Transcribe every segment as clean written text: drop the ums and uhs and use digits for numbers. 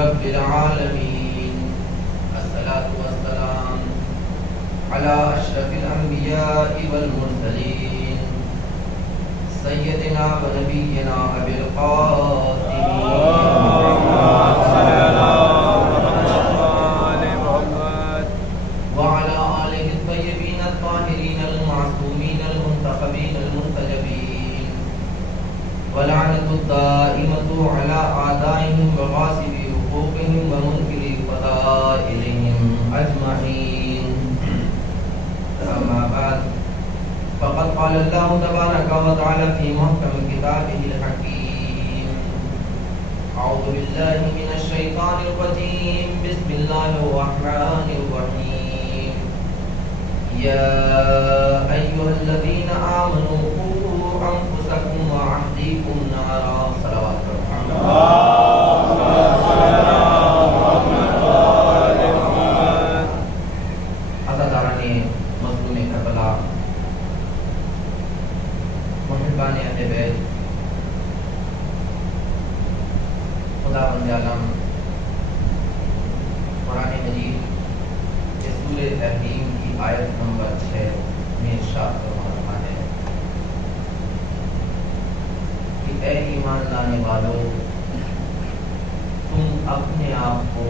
رب العالمين الصلاة والسلام على أشرف الأنبياء والمرسلين سيدنا ونبينا أبي القاسم وعلى آله الطيبين الطاهرين المعصومين المنتخبين المنتجبين ولعنة الدائمة على أعدائهم وغاصب حقوقهم ومنكر فضائلهم أجمعين. أما بعد فقد قال الله تبارك وتعالى في محكم كتابه الحكيم: أعوذ بالله من الشيطان الرجيم بسم الله الرحمن الرحيم. يا أيها الذين آمنوا قوا أنفسكم وأهليكم نارا. صلوات خداوند عالم قرآن مجید کے سورہ تحریم کی آیت نمبر 6 میں ارشاد فرما رہا ہے کہ اے ایمان لانے والوں، تم اپنے آپ کو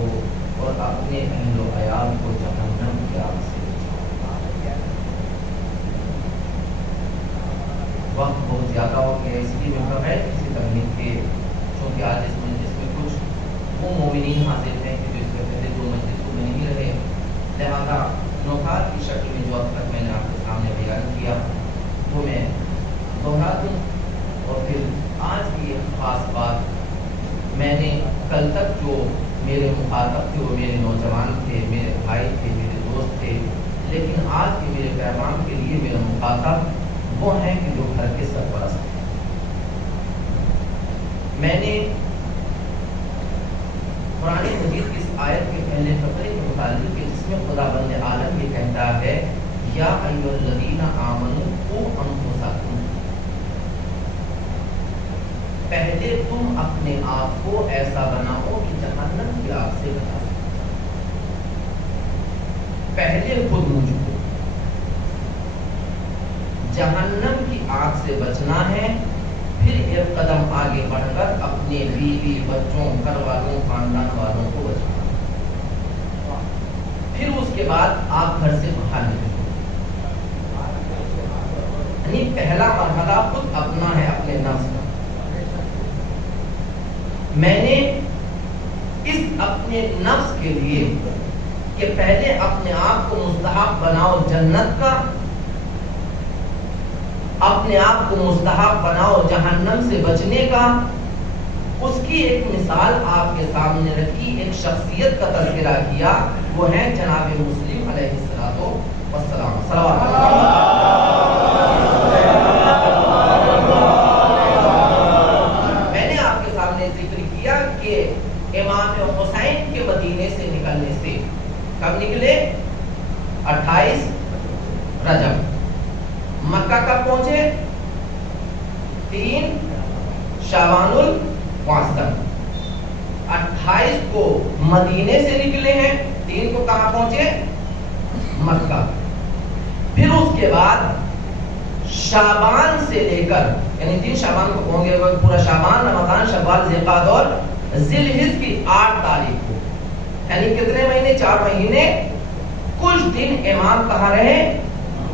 اور اپنے اہل و عیال کو جہنم کی آگ سے بچاؤ. وقت بہت زیادہ ہو گیا، اس لیے میں بغیر کسی تکلیف کے، چونکہ آج اس مجلس میں کچھ وہ مومنین حاضر ہیں کہ جو اس سے پہلے 2 مجلسوں میں نہیں رہے، لہذا نوحات کی شکل میں جو اب تک میں نے آپ کے سامنے بیان کیا وہ میں دہرا دوں اور پھر آج کی یہ خاص بات، میں نے کل تک جو میرے مخاطب تھے وہ میرے نوجوان تھے، میرے بھائی تھے، میرے دوست تھے، لیکن آج کے میرے پیغام کے لیے میرا مخاطب وہ ہیں کہ جو گھر کے سرپرست ہیں۔ میں نے قرآن مجید کی اس آیت کے پہلے فقرے کے متعلق جس میں خدا بند عالم یہ کہتا ہے یا ایھا الذین آمنوا قوا انفسکم، پہلے تم اپنے آپ کو ایسا بناؤ کہ جہنم کی آگ سے بچا سکو، پہلے خود مجھ کو جہنم کی آگ سے بچنا ہے، پھر ایک قدم آگے بڑھ کر اپنے بیوی بچوں گھر والوں خاندان والوں کو بچانا، پھر اس کے بعد آپ گھر سے باہر نکلیں۔ یعنی پہلا مرحلہ خود اپنا ہے، اپنے نفس کا۔ میں نے اس اپنے نفس کے لیے کہ پہلے اپنے آپ کو مستحق بناؤ جنت کا، اپنے آپ کو مستحق بناؤ جہنم سے بچنے کا، اس کی ایک مثال آپ کے سامنے رکھی، ایک شخصیت کا تذکرہ کیا، وہ ہے جناب مسلم علیہ السلام۔ صلوات میں نے آپ کے سامنے ذکر کیا کہ امام حسین کے مدینے سے نکلنے سے کب نکلے؟ 28 رجب۔ مکہ کب پہنچے؟ 3 شعبان المعظم۔ 28 کو مدینے سے نکلے ہیں، 3 کو کہاں پہنچے؟ مکہ۔ پھر اس کے بعد شعبان سے لے کر یعنی 3 شعبان کو ہوں گے، پورا شعبان، رمضان، شوال، ذوالقعدہ اور ذی الحجہ کی 8 تاریخ کو، یعنی کتنے مہینے؟ 4 مہینے۔ کچھ دن امام کہاں رہے؟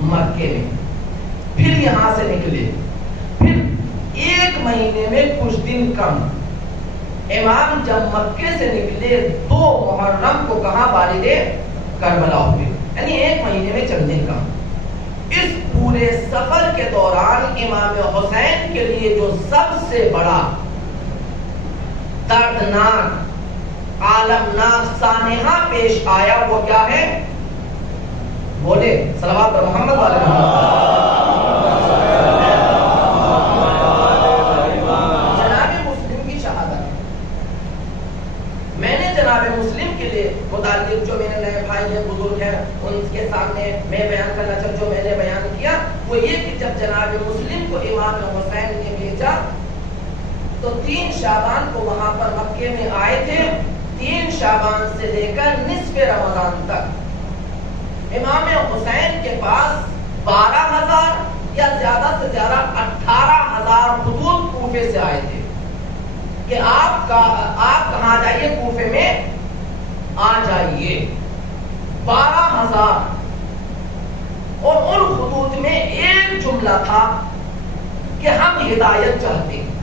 مکے میں۔ پھر یہاں سے نکلے، پھر 1 مہینے میں کچھ دن کم امام جب مکے سے نکلے 2 محرم کو کہاں والد کربلا ہوئے، یعنی 1 مہینے میں چند دن کم۔ اس پورے سفر کے دوران امام حسین کے لیے جو سب سے بڑا دردناک عالمناک سانحہ پیش آیا وہ کیا ہے؟ بولے صلوات پر محمد والے جناب مسلم کی شہادت۔ میں نے جناب مسلم کے لیے متعلق جو میرے نئے بھائی ہیں، بزرگ ہیں، ان کے سامنے میں بیان کرنا چاہتا، جو میں نے بیان کیا وہ یہ کہ جب جناب مسلم کو امام حسین نے بھیجا تو 3 شعبان کو وہاں پر مکے میں آئے تھے۔ 3 شعبان سے لے کر نصف رمضان تک امام حسین کے پاس 12,000 یا زیادہ سے زیادہ 18,000 خطوط کوفے سے آئے تھے کہ آپ کہاں جائیے؟ کوفے میں آ جائیے۔ 12,000، اور ان خطوط میں ایک جملہ تھا کہ ہم ہدایت چاہتے ہیں۔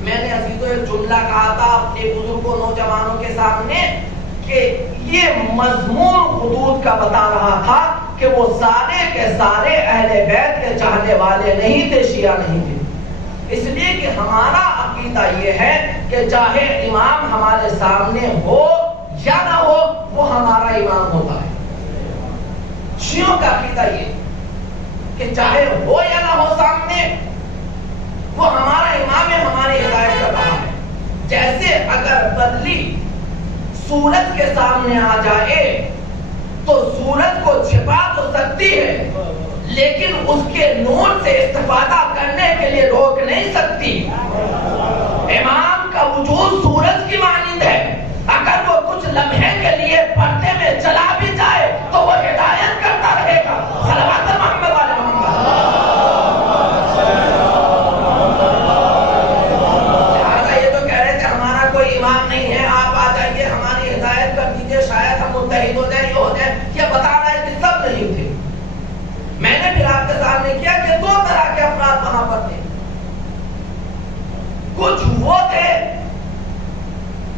میں نے عزیزوں ایک جملہ کہا تھا اپنے بزرگوں نوجوانوں کے سامنے کہ یہ مضمون خطوط کا بتا رہا تھا کہ وہ سارے کے سارے اہل بیت کے چاہنے والے نہیں تھے، شیعہ نہیں تھے، اس لیے کہ ہمارا عقیدہ یہ ہے کہ چاہے امام ہمارے سامنے ہو یا نہ ہو وہ ہمارا امام ہوتا ہے۔ شیعوں کا عقیدہ یہ کہ چاہے ہو یا نہ ہو سامنے وہ ہمارا امام ہے، ہماری ہدایت کر رہا ہے۔ جیسے اگر بدلی سورج کے سامنے آ جائے تو سورج کو چھپا تو سکتی ہے لیکن اس کے نور سے استفادہ کرنے کے لیے روک نہیں سکتی۔ امام کا وجود سورج کی مانند ہے، اگر وہ کچھ لمحے کے لیے پردے میں چلا بھی جائے تو وہ ہدایت کرتا رہے گا۔ صلوات محمد والے محمد۔ لہٰذا یہ تو کہہ رہے تھے ہمارا کوئی امام نہیں ہے، آپ آ جائیے ہماری ہدایت کر دیجیے، شاید ہم متحد ہو جائیں، یہ ہو جائے۔ یہ بتا رہا ہے کہ سب نہیں تھے۔ میں نے پھر آپ کے سامنے کیا کہ 2 طرح کے افراد وہاں پر تھے۔ کچھ وہ تھے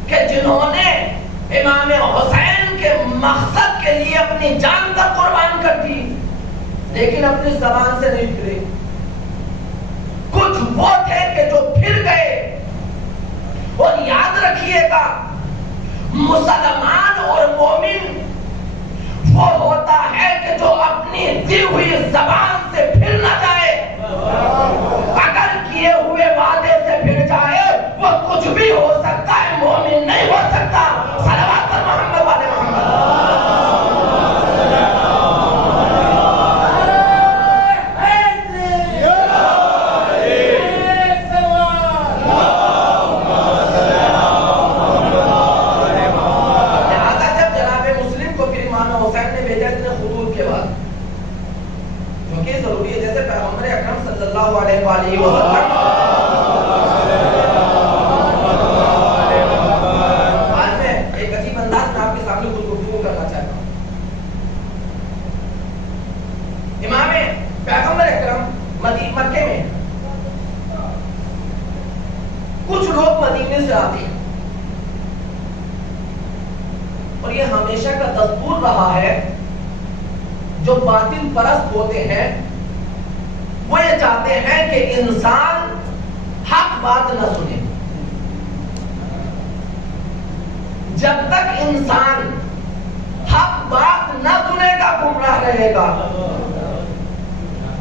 کہ جنہوں نے امام حسین کے مقصد کے لیے اپنی جان تک قربان کر دی لیکن اپنی زبان سے نہیں پھرے۔ کچھ وہ تھے مسلمان اور مومن وہ ہوتا ہے کہ جو اپنی دی ہوئی زبان سے پھر نہ جائے، اگر کیے ہوئے وعدے سے پھر جائے وہ کچھ بھی ہو سکتا ہے، مومن نہیں ہو سکتا۔ صلوات پر محمد والے محمد۔ علیہ وسلم آج میں ایک عجیب انداز میں آپ کے سامنے کچھ گفتگو کرنا چاہتا ہوں۔ امام پیغمبر اکرم مکے میں، کچھ لوگ مدینے سے آتے ہیں اور یہ ہمیشہ کا دستور رہا ہے، جو باطل پرست ہوتے ہیں وہ یہ چاہتے ہیں کہ انسان حق بات نہ سنے۔ جب تک انسان حق بات نہ سنے گا گمراہ رہے گا،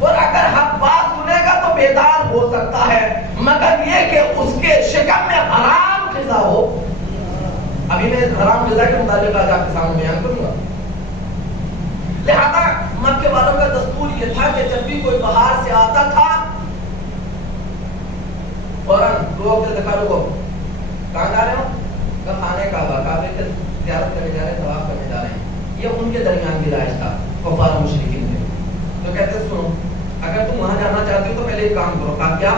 اور اگر حق بات سنے گا تو بیدار ہو سکتا ہے، مگر یہ کہ اس کے شکم میں حرام غذا ہو۔ ابھی میں حرام غذا کے متعلق آج آپ کے سامنے بیان کروں گا۔ لہذا مکے والوں کا دستور یہ تھا کہ جب بھی کوئی باہر سے آتا تھا فوراً لوگ سے دکھا رکو، کہاں جا رہے ہو؟ کھانے کعبہ، کعبے کے زیارت کرنے جا رہے ہیں، طواف کرنے جا رہے ہیں۔ یہ ان کے درمیان کی رائج تھا کفار و مشرکین میں۔ تو کہتے سنو، اگر تم وہاں جانا چاہتے ہو تو پہلے ایک کام کرو۔ کہا کیا؟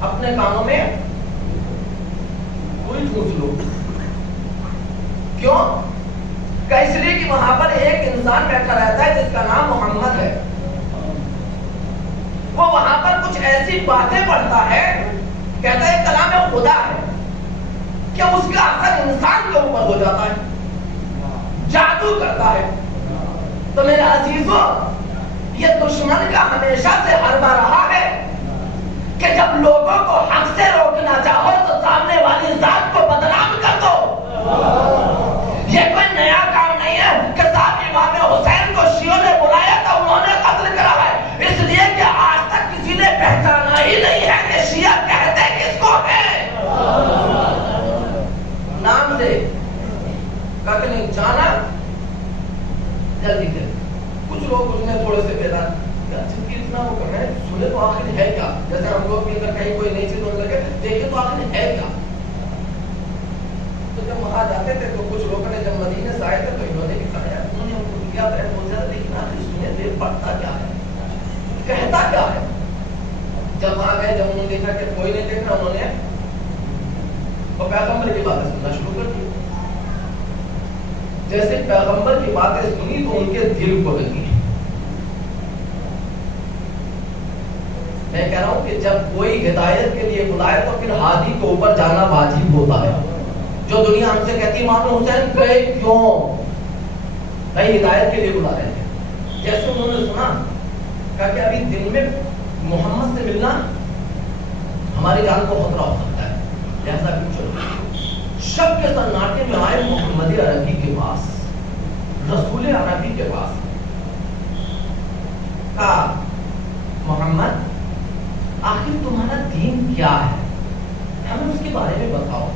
اپنے کانوں میں پوری ٹھوس لو۔ کیوں؟ کہ اس لیے کہ وہاں پر ایک انسان بیٹھا رہتا ہے جس کا نام محمد ہے، وہ وہاں پر کچھ ایسی باتیں پڑھتا ہے، کہتا ہے کلام خدا ہے، کہ اس کا اثر انسان کے اوپر ہو جاتا ہے، جادو کرتا ہے۔ تو میرے عزیزوں، یہ دشمن کا ہمیشہ سے حربہ رہا ہے کہ جب لوگوں کو حق سے روکنا چاہو تو سامنے والی ذات کو بدنام کر دو۔ یہ کوئی نیا کام نہیں ہے کہ صاحب امام حسین کو شیعوں نے بلایا تھا، انہوں نے قتل کرا ہے، اس لیے کہ آج تک کسی نے پہچانا ہی نہیں ہے کہ شیعہ کہتے کس کو ہے۔ نام سے کہا کہ نہیں جانا جلدی سے۔ کچھ لوگ اس میں تھوڑے سے بیدار اتنا وہ کر رہے ہیں، سنے تو آخر ہے کیا؟ جیسے ہم لوگ بھی اندر کہیں کوئی نئی چیز ہونے لگے دیکھیں تو آخر ہے کیا؟ تو جب وہاں جاتے تھے تو کچھ لوگوں نے جب مدینے سے آئے تھے تو انہوں نے بھی کہا، انہوں نے ان کو کیا بہت بول دیا، لیکن آخر سنے دے پڑھتا کیا ہے، کہتا کیا ہے؟ جب وہاں گئے، جب انہوں نے دیکھا کہ کوئی نہیں دیکھ رہا، انہوں نے وہ پیغمبر کی باتیں سننا شروع کر دی۔ جیسے پیغمبر کی باتیں سنی تو ان کے دل کو لگی۔ میں کہہ رہا ہوں کہ جب کوئی ہدایت کے لیے بلائے تو پھر ہادی کے اوپر جانا واجب ہوتا ہے۔ جو دنیا ہم سے کہتی امام حسین گئے کیوں؟ بھائی ہدایت کے لیے بلا رہے تھے۔ جیسے انہوں نے سنا، کہا کہ ابھی دن میں محمد سے ملنا ہماری جان کو خطرہ ہو سکتا ہے، لہذا بھی چلو۔ شب کے سناٹے میں آئے محمد عربی کے پاس، رسول عربی کے پاس، کہا محمد آخر تمہارا دین کیا ہے، ہمیں اس کے بارے میں بتاؤ۔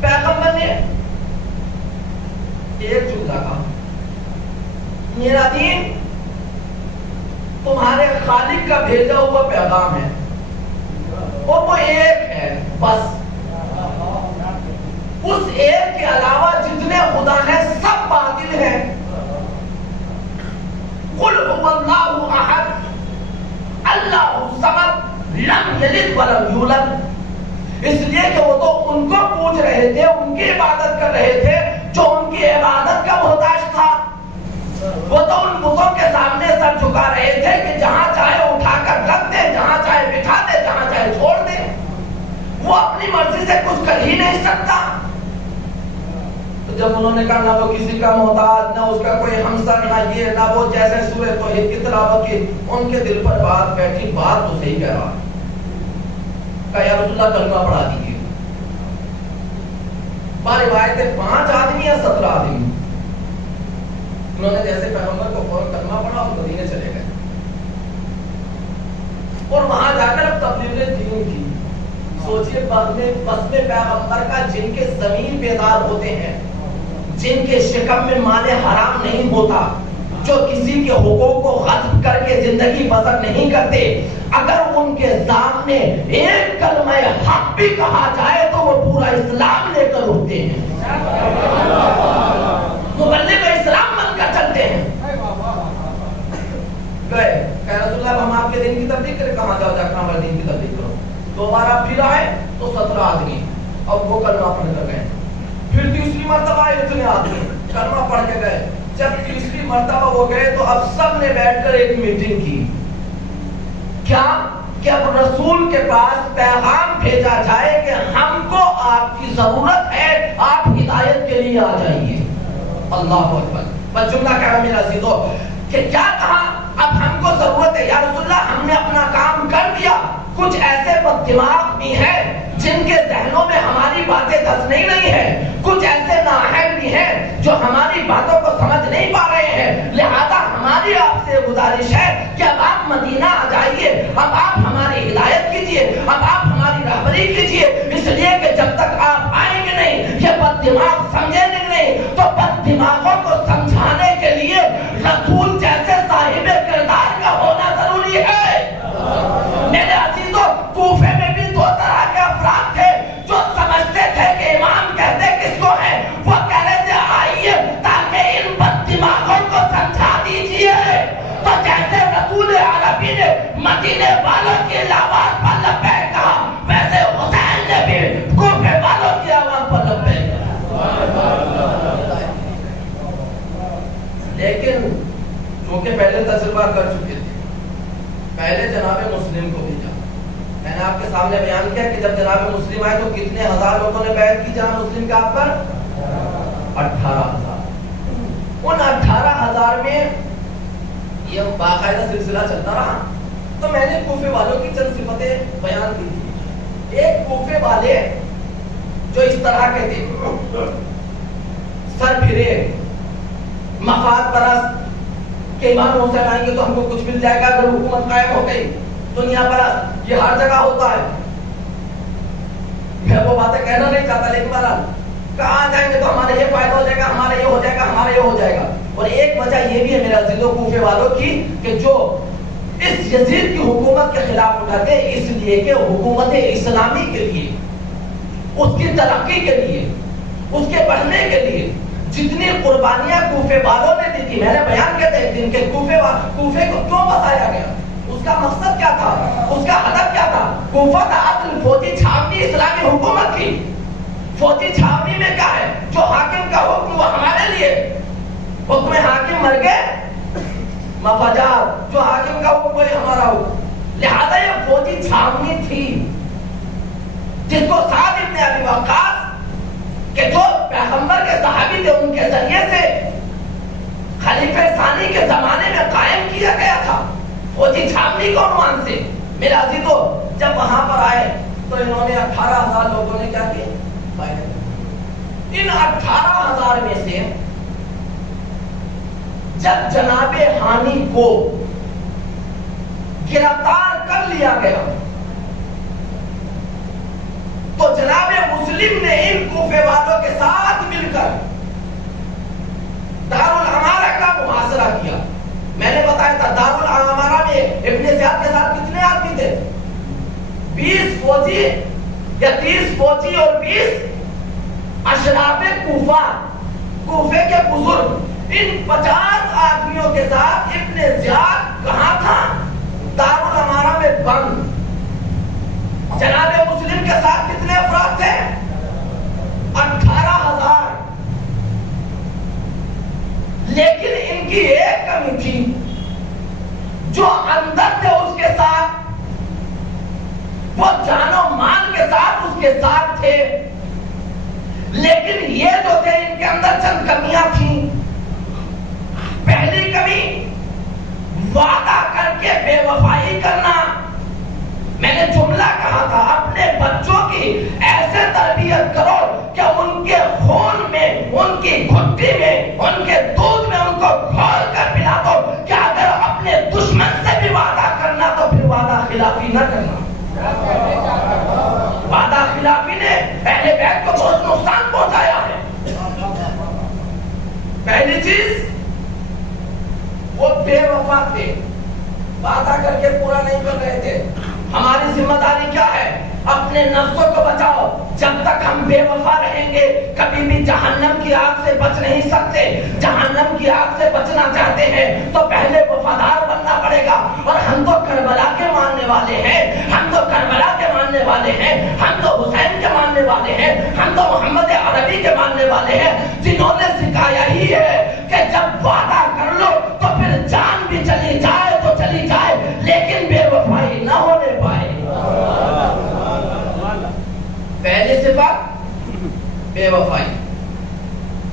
پیغمبر نے ایک جملہ کہا، میرا دین تمہارے خالق کا بھیجا ہوا پیغام ہے، اور وہ ایک ہے بس، اس ایک کے علاوہ جتنے خدا ہیں سب باطل ہیں۔ قل هو اللہ احد اللہ الصمد لم یلد ولم یولد۔ اس لیے کہ وہ تو ان کو پوچھ رہے تھے، ان کی عبادت کر رہے تھے جو ان کی عبادت کا محتاج تھا۔ وہ تو ان بتوں کے سامنے سر جھکا رہے تھے کہ جہاں چاہے اٹھا کر رکھ دے، جہاں چاہے بٹھا دے، جہاں چاہے چھوڑ دے، وہ اپنی مرضی سے کچھ کر ہی نہیں سکتا۔ جب انہوں نے کہا نہ وہ کسی کا محتاج، نہ اس کا کوئی ہمسر، نہ یہ نہ وہ، جیسے سورہ توحید کی تلاوت کی، ان کے دل پر بات بیٹھی، بات تو صحیح کہہ رہا ہے۔ کہا یا رسول اللہ کلمہ پڑھا دیجیے۔ روایت 5 آدمی یا 17 آدمی، انہوں نے جیسے پیغمبر کو فوراً کلمہ پڑھا اور مدینے چلے گئے اور وہاں جا کر اب تبلیغ دین کی. سوچئے بس میں پیغمبر کا جن کے ضمیر بیدار ہوتے ہیں، جن کے شکم میں مال حرام نہیں ہوتا، جو کسی کے حقوق کو غصب کر کے زندگی بسر نہیں کرتے، اگر ان کے سامنے ایک کلمہ حق بھی کہا جائے تو وہ پورا اسلام لے کر اٹھتے ہیں، مبلغ اسلام بن کر چلتے ہیں. گئے کہ رسول اللہ ہم آپ کے دین کی تبلیغ کریں، کہاں جاؤ جا کر ہمارے دین کی تبلیغ کرو. دوبارہ پھر آئے تو 17 آدمی، اب وہ کلمہ پڑھ کر گئے. پھر تیسری مرتبہ آئے اتنے آدمی، کلمہ پڑھ کے گئے. جب تیسری مرتبہ وہ گئے تو اب سب نے بیٹھ کر ایک میٹنگ کی. کیا کہ اب رسول کے پاس پیغام بھیجا جائے کہ ہم کو آپ کی ضرورت ہے، آپ ہدایت کے لیے آ جائیے. اللہ اکبر. بس جملہ کہا میرا عزیزو کہ کیا کہا، اب ہم کو ضرورت ہے یا رسول اللہ، ہم نے اپنا کام کر دیا. کچھ ایسے بد دماغ بھی ہیں جن کے ذہنوں میں ہماری باتیں دس نہیں ہیں، کچھ ایسے نااہل بھی ہیں جو ہماری باتوں کو سمجھ نہیں پا رہے ہیں. لہذا ہماری آپ سے گزارش ہے کہ اب آپ مدینہ آ جائیے، اب آپ ہماری ہدایت کیجیے، اب آپ ہماری رہبری کیجیے. اس لیے کہ جب تک آپ آئیں گے نہیں، یہ بد دماغ سمجھیں گے نہیں، تو بد دماغوں کو سمجھانے کے لیے رسول جیسے صاحب کردار کا ہونا ضروری ہے. میرے عزیزوں، کوفے میں بھی 2 طرح کے افراد تھے جو سمجھتے تھے کہ امام کہتے کس کو ہے. وہ کہہ رہے تھے آئیے تاکہ ان بد دماغوں کو سمجھا دیجیے. تو جیسے رسول عربی نے مدینے والوں کی آواز پر لبیک کہا، ویسے حسین نے بھی کوفے والوں کی آواز پر لبیک کہا. لیکن چونکہ پہلے تجربہ کر چکے تھے، پہلے جناب مسلم کو بھیجا. میں نے آپ کے سامنے بیان کیا کہ جب جناب مسلم آئے تو کتنے ہزار لوگوں نے بیعت کی جناب مسلم کے آپ پر؟ 18,000. ان 18,000 میں یہ باقاعدہ سلسلہ چلتا رہا. تو میں نے کوفے والوں کی چند صفتیں بیان کی تھی. ایک کوفے والے جو اس طرح کے تھے، سر پھرے، مفاد پرست، کہ امام حسین آئیں گے تو ہم کو کچھ مل جائے گا اگر حکومت قائم ہو گئی. دنیا پر یہ ہر جگہ ہوتا ہے. میں وہ باتیں کہنا نہیں چاہتا، لیکن بہرحال کہاں جائیں گے تو ہمارے یہ فائدہ ہو جائے گا، ہمارے یہ ہو جائے گا، ہمارے یہ ہو جائے گا. اور ایک وجہ یہ بھی ہے میرا عزیزوں کوفے والوں کی کہ جو اس یزید کی حکومت کے خلاف اٹھاتے ہیں، اس لیے کہ حکومت اسلامی کے لیے، اس کی ترقی کے لیے، اس کے بڑھنے کے لیے جتنی قربانیاں کوفے والوں نے دی تھی. میں نے بیان کیا تھا ایک دن کہ کوفے کو کیوں بسایا گیا، اس کا مقصد کیا تھا، اس کا ہدف کیا تھا. کوفہ کا اصل فوجی چھاونی اسلامی حکومت تھی. فوجی چھاونی میں کیا ہے، جو حاکم کا حکم وہ ہمارے لیے، حکم حاکم مر گئے مفاجات، جو حاکم کا حکم وہی ہمارا حکم. لہذا یہ فوجی چھاونی تھی جس کو سعد ابن ابی وقاص کہ جو پیغمبر کے صحابی تھے ان کے ذریعے سے خلیفہ ثانی کے زمانے میں قائم کیا گیا تھا. فوجی چھاونی کو عنوان سے. میرا عزیزو جب وہاں پر آئے تو انہوں نے 18,000 لوگوں نے کیا کیا، ان 18,000 میں سے جب جناب ہانی کو گرفتار کر لیا گیا تو جناب مسلم نے ان کوفے والوں کے ساتھ مل کر دارالعمارہ کا محاصرہ کیا. میں نے بتایا تھا دارالعمارہ میں ابن زیاد کے ساتھ کتنے آدمی تھے، 20 فوجی یا 30 فوجی اور 20 اشراف کوفہ، کوفے کے بزرگ. ان 50 آدمیوں کے ساتھ ابن زیاد کہاں تھا، دارالعمارہ میں بند. جناب مسلم کے ساتھ کتنے افراد تھے، 18,000. لیکن ان کی ایک کمی تھی، جو اندر تھے اس کے ساتھ، وہ جان و مال کے ساتھ اس کے ساتھ تھے، لیکن یہ جو تھے ان کے اندر چند کمیاں تھیں. پہلی کمی وعدہ کر کے بے وفائی کرنا. میں نے جملہ کہا تھا اپنے بچوں کی ایسے تربیت کرو کہ ان کے کرنا. وعدہ خلافی نے اہل بیت کو بہت نقصان پہنچایا ہے. پہلی چیز وہ بے وفا تھے, وعدہ کر کے پورا نہیں کر رہے تھے. ہماری ذمہ داری کیا ہے؟ اپنے نفسوں کو بچاؤ. جب تک ہم بے وفا رہیں گے کبھی بھی جہنم کی آگ سے بچ نہیں سکتے. جہنم کی آگ سے بچنا چاہتے ہیں تو پہلے وفادار بننا پڑے گا. اور ہم تو کربلا کے ماننے والے ہیں, ہم تو کربلا کے ماننے والے ہیں, ہم تو حسین کے ماننے والے ہیں, ہم تو محمد عربی کے ماننے والے ہیں, جنہوں نے سکھایا ہی ہے کہ جب وعدہ کر لو تو پھر جان بھی چلی جائے تو چلی جائے, لیکن بے وفائی نہ ہونے پائے. پہلی صفت بے وفائی,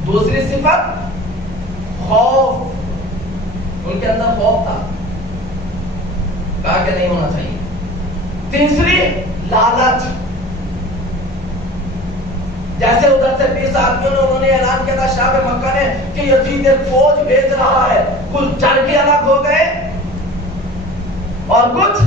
دوسری صفت خوف. ان کے اندر خوف تھا, کہا کہ نہیں ہونا چاہیے. تیسری لالچ. جیسے ادھر سے 20 آدمیوں نے انہوں نے اعلان کیا تھا شاہ مکہ نے کہ یزید ایک فوج بھیج رہا ہے. کچھ چڑھ کے الگ ہو گئے اور کچھ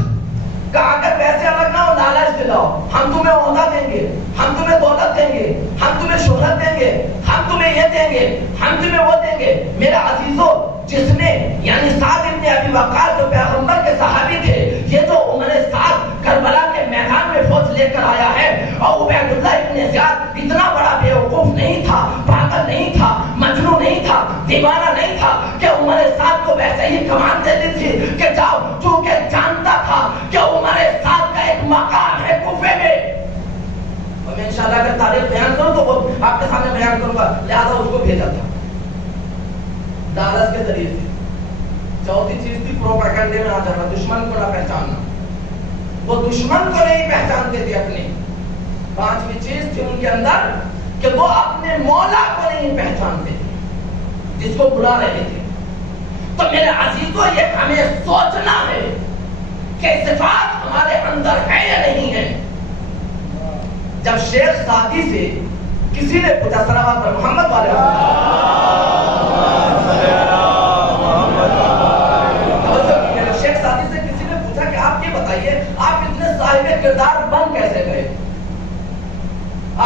کہا کہ پیسے الگ نہ ہو, لالچ دلاؤ. ہم تمہیں عہدہ دیں گے, ہم تمہیں دولت دیں گے, ہم تمہیں شہرت دیں گے, ہم تمہیں یہ دیں گے, ہم تمہیں وہ دیں گے. میرا عزیزو, جس نے یعنی سعد ابن ابی وقاص جو پیغمبر کے صحابی تھے, یہ جو عمر سعد کربلا کے میدان میں فوج لے کر آیا ہے, اور عبید اللہ ابن زیاد اتنا بڑا بیوقوف نہیں تھا, پاگل نہیں تھا, مجنون نہیں تھا, دیوانہ نہیں تھا کہ عمر سعد کو ویسے ہی کمان دے دی تھی کہ جاؤ, چونکہ جانتا تھا کہ عمر سعد کا ایک مقام ہے کوفے میں. اور میں انشاءاللہ اگر تاریخ بیان کروں تو وہ آپ کے سامنے بیان کروں گا, لہذا اس کو بھیجا تھا لالچ کے ذریعے سے. چوتھی چیز تھی پروپیگنڈے میں آ جانا, دشمن کو نہ پہچاننا. وہ دشمن کو نہیں پہچانتے تھے اپنے. پانچویں چیز تھی ان کے اندر کہ وہ اپنے مولا کو نہیں پہچانتے تھے جس کو بلا رہے تھے. تو میرے عزیزو, یہ ہمیں سوچنا ہے کہ صفات ہمارے اندر ہے یا نہیں ہے. جب شیخ سعدی سے کسی نے پوچھا, صلوات پر محمد والے شیخ سعدی سے کسی نے پوچھا کہ آپ یہ بتائیے آپ اتنے صاحب کردار بن کیسے گئے,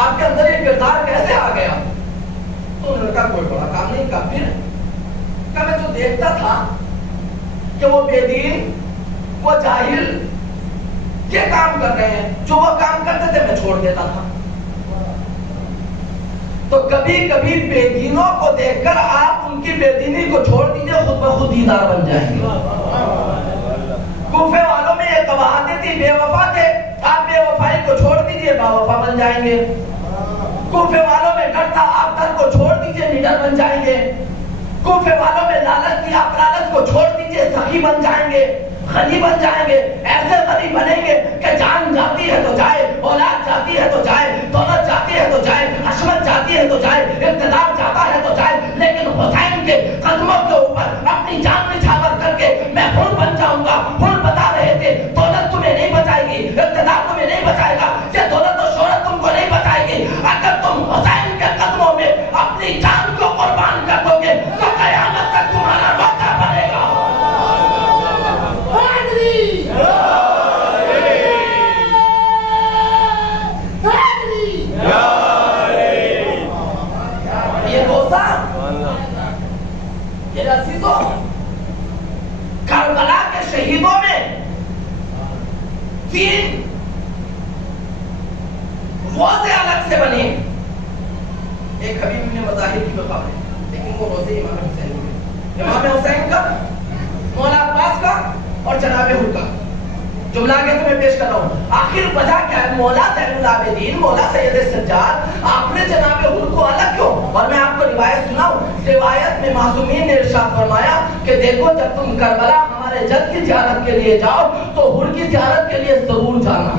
آپ کے اندر یہ کردار کیسے آ گیا؟ تو انہوں نے کہا کوئی بڑا کام نہیں. کہا پھر؟ کہ میں جو دیکھتا تھا کہ وہ بے دین, وہ جاہل یہ کام کر رہے ہیں, جو وہ کام کرتے تھے میں چھوڑ دیتا تھا. تو کبھی کبھی بے دینوں کو دیکھ کر آپ ان کی بے دینی کو چھوڑ دیجئے, خود بخود دیندار بن جائیں گے. کوفے والوں میں یہ قباحتیں تھی, بے وفا تھے, آپ بے وفائی کو چھوڑ دیجئے, با وفا بن جائیں گے. کوفے والوں میں ڈر تھا, آپ ڈر کو چھوڑ دیجئے, نڈر بن جائیں گے. کوفے والوں میں لالچ تھی, آپ لالچ کو چھوڑ دیجئے, سخی بن جائیں گے, غنی بن جائیں گے. ایسے غنی بنیں گے کہ جان جاتی ہے تو جائے, اولاد جاتی ہے تو جائے, دولت جاتی ہے تو جائے, حشمت جاتی ہے تو جائے, اقتدار جاتا ہے تو جائے, لیکن حسین کے قدموں کے اوپر اپنی جان نچھاور کر کے میں حر بن جاؤں گا. حر بتا رہے تھے دولت تمہیں نہیں بچائے گی, اقتدار تمہیں نہیں بچائے گا, یہ دولت و شہرت تم کو نہیں بچائے گی. اگر تم حسین کے قدموں میں اپنی جان کو قربان کر دو گے تو قیامت تک تمہارا وقت بنے گا. کربلا کے شہیدوں میں 3 روزے الگ سے بنے. ایک حبیب ابن مظاہر کی بقا ہے, لیکن وہ روزے امام حسین ہوئے. امام حسین کا, مولا عباس کا اور جناب حر کا. جملہ کے تمہیں پیش کر رہا ہوں. آخر وجہ کیا ہے؟ مولا زین العابدین, مولا سید سجاد, آپ نے جناب حر کو الگ کیوں؟ اور میں آپ کو روایت سناؤں. روایت میں معصومین نے ارشاد فرمایا کہ دیکھو جب تم کربلا ہمارے جد کی زیارت کے لیے جاؤ تو حر کی زیارت کے لیے ضرور جانا,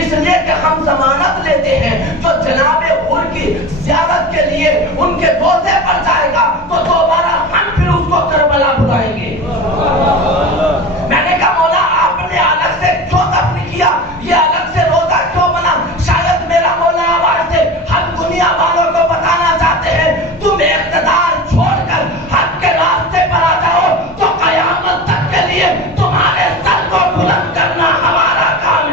اس لیے کہ ہم ضمانت لیتے ہیں جو جناب حر کی زیارت کے لیے ان کے روزے پر جائے گا تو دوبارہ ہم پھر اس کو کربلا بلائیں گے. میں نے کہا مولا آپ نے الگ سے کیوں دفن کیا, یہ الگ سے روزہ کیوں بنا؟ شاید میرا مولا آواز سے ہم دنیا والوں کو بتانا چاہتے ہیں تم اقتدار چھوڑ کر حق کے راستے پر آ جاؤ تو قیامت تک کے لیے تمہارے سر کو بلند کرنا ہمارا کام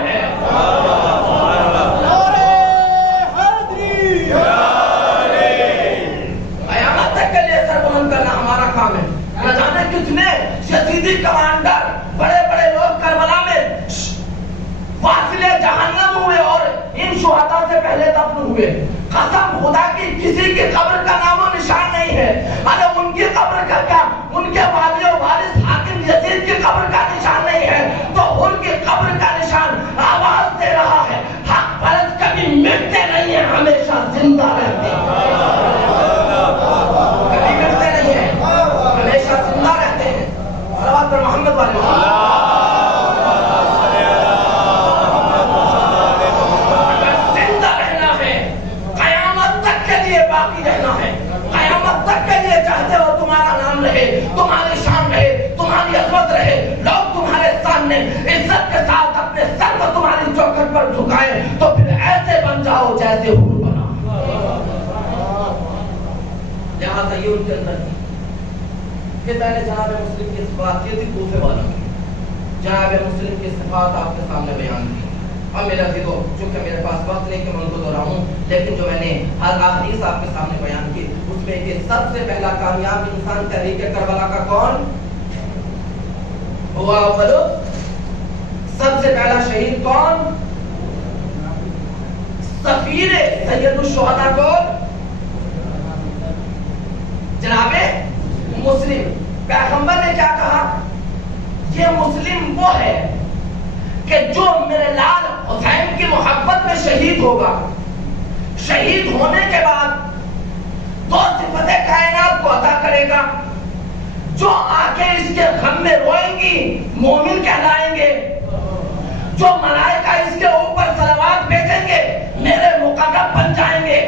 شہداء سے پہلے دفن ہوئے. قسم خدا کی کسی کی قبر کا نام و نشان نہیں ہے. ارے ان کی قبر کا کیا, ان کے والی و وارث حاکم یزید کی قبر کا نشان نہیں ہے, تو ان کی قبر کا نشان آواز دے رہا ہے. حق پرست کبھی مٹتے نہیں ہیں, ہمیشہ زندہ رہتے ہیں. کبھی مٹتے نہیں ہیں, ہمیشہ زندہ رہتے ہیں. صلوات پر محمد والے تمہاری شان رہے, تمہاری عظمت رہے, لوگ تمہارے سامنے عزت کے ساتھ اپنے سر کو تمہاری چوکھٹ پر جھکائیں, تو پھر ایسے بن جاؤ جیسے حور بنا. لہٰذا یہ ان کے اندر تھی کہ میں نے جناب مسلم کی صفات یہ تھی کوفے والوں کی. جناب مسلم کی صفات آپ کے سامنے بیان کی. اب میرا دیکھو, چونکہ میرے پاس وقت نہیں کہ میں ان کو دہراؤں, لیکن جو میں نے ہر حدیث آپ کے سامنے بیان کی اس میں کہ سب سے پہلا کامیاب انسان تحریک کربلا کا کون ہوا؟ بولو, سب سے پہلا شہید کون؟ سفیر سید الشہداء کون؟ جناب مسلم. پیغمبر نے کیا کہا؟ یہ مسلم وہ ہے کہ جو میرے لال حسین کی محبت میں شہید ہوگا. شہید ہونے کے بعد دو صفتیں کائنات کو عطا کرے گا. جو آنکھیں اس کے غم میں روئیں گی مومن کہلائیں گے. جو ملائکہ اس کے اوپر صلوات بھیجیں گے میرے مقرب بن جائیں گے.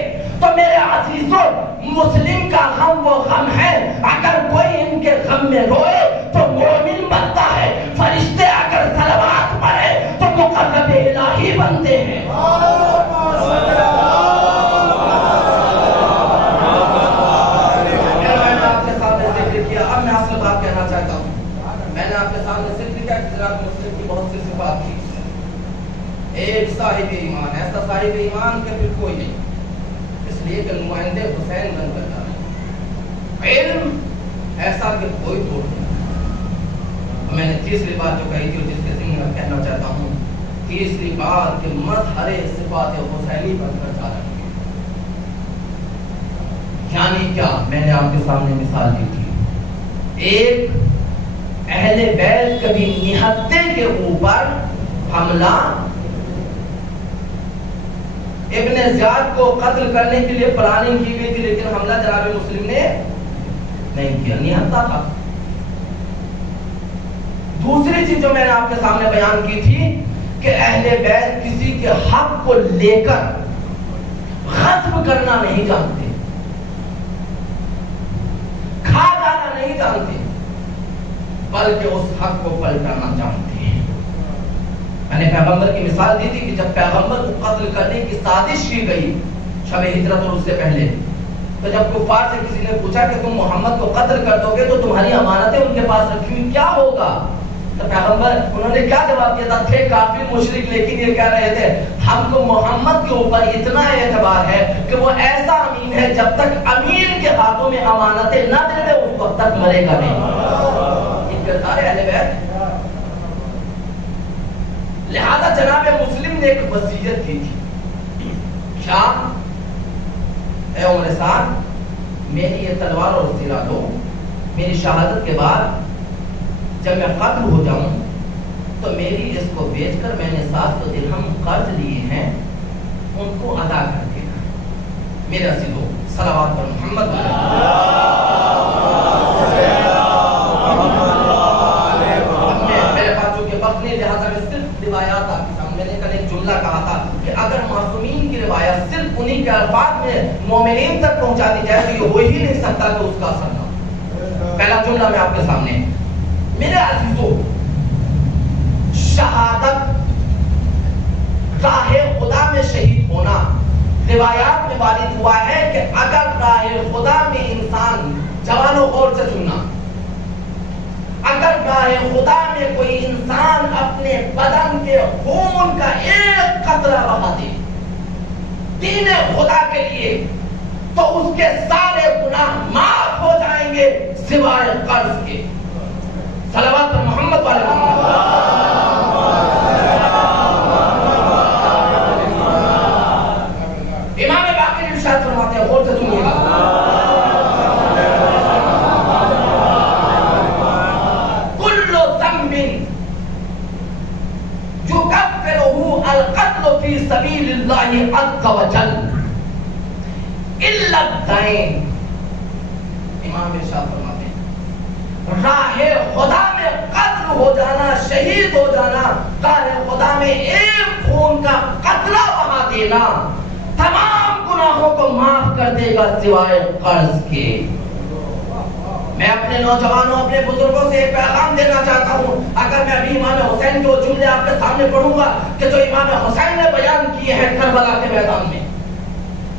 تو میرے عزیزوں, مسلم کا غم وہ غم ہے, اگر کوئی ان کے غم میں روئے تو مومن بنتا ہے. فرشتے اگر صلوات پڑھے تو مقرب الہی بنتے ہیں. میں نے آپ کے سامنے ذکر کیا, اب میں اصل بات کہنا چاہتا ہوں. میں نے آپ کے سامنے ذکر کیا کہ جناب مسلم کی بہت سی صفات تھی. ایک صاحب ایمان, ایسا صاحب ایمان کہ پھر کوئی نہیں, اس لیے کہ نمائندے حسین بن کر جا رہے. علم ایسا کہ کوئی توڑ نہیں. میں نے تیسری بات جو کہی تھی جس کے ذمہ میں کہنا چاہتا ہوں, تیسری بات کہ مظہر صفات حسینی بن کر جا رہے ہیں. یعنی کیا؟ میں نے آپ کے سامنے مثال دی تھی. ایک اہل بیت کبھی نہتے کے اوپر حملہ, ابن زیاد کو قتل کرنے کے لیے پلاننگ کی گئی تھی, لیکن حملہ جناب مسلم نے نہیں کیا, نہتا تھا. دوسری چیز جو میں نے آپ کے سامنے بیان کی تھی کہ اہل بیت کسی کے حق کو لے کر غصب کرنا نہیں جانتے, کھا جانا نہیں جانتے, بلکہ اس حق کو پلٹانا جانتے ہیں. میں نے پیغمبر کی مثال دی تھی کہ جب پیغمبر کو قتل کرنے کی سازش کی گئی شب ہجرت اور اس سے پہلے, تو جب کفار سے کسی نے پوچھا کہ تم محمد کو قتل کر دو گے تو تمہاری امانتیں ان کے پاس رکھی ہوئی کیا ہوگا, تو پیغمبر انہوں نے کیا جواب دیا تھا؟ تھے کافر مشرک, لیکن یہ کہہ رہے تھے ہم کو محمد کے اوپر اتنا اعتبار ہے کہ وہ ایسا امین ہے, جب تک امین کے ہاتھوں میں امانتیں نہ دے دے اس وقت تک مرے گا نہیں. اہل بیت. لہذا جناب مسلم نے ایک وصیت کی تھی. کیا؟ اے عمر سعد, میری یہ تلوار اور سرا دو, میری شہادت کے بعد جب میں قتل ہو جاؤں تو میری اس کو بیچ کر میں نے 700 درہم قرض لیے ہیں ان کو ادا کر دینا. میرا سیدھو صلوات پر محمد. میرے پاس جو کہ وقت نہیں, لہٰذا میں صرف روایات آپ کے سامنے, میں نے کل ایک جملہ کہا تھا کہ اگر معصومین کی روایت صرف انہی کے الفاظ میں مومنین تک پہنچا دی جائے تو یہ ہو ہی نہیں سکتا کہ اس کا اثر نہ. پہلا جملہ میں آپ کے سامنے, میرے عزیزوں, شہادت راہ خدا میں شہید ہونا روایات میں وارد ہوا ہے کہ اگر راہ خدا میں انسان, جوانوں غور سے سننا, اگر راہ خدا میں کوئی انسان اپنے بدن کے خون کا ایک قطرہ بہا دے دین خدا کے لیے, تو اس کے سارے گناہ معاف ہو جائیں گے سوائے قرض کے. صلوات پر محمد والے محمد. فی سبیل اللہ عز وجل الا الدین. امام ارشاد فرماتے ہیں راہ خدا میں قتل ہو جانا، شہید ہو جانا، راہ خدا میں ایک خون کا قطرہ بہا دینا تمام گناہوں کو معاف کر دے گا سوائے قرض کے. میں اپنے نوجوانوں، اپنے بزرگوں سے ایک پیغام دینا چاہتا ہوں. اگر میں ابھی امام حسین کے وہ جملے آپ کے سامنے پڑھوں گا کہ جو امام حسین نے بیان کیے ہیں کربلا کے میدان میں،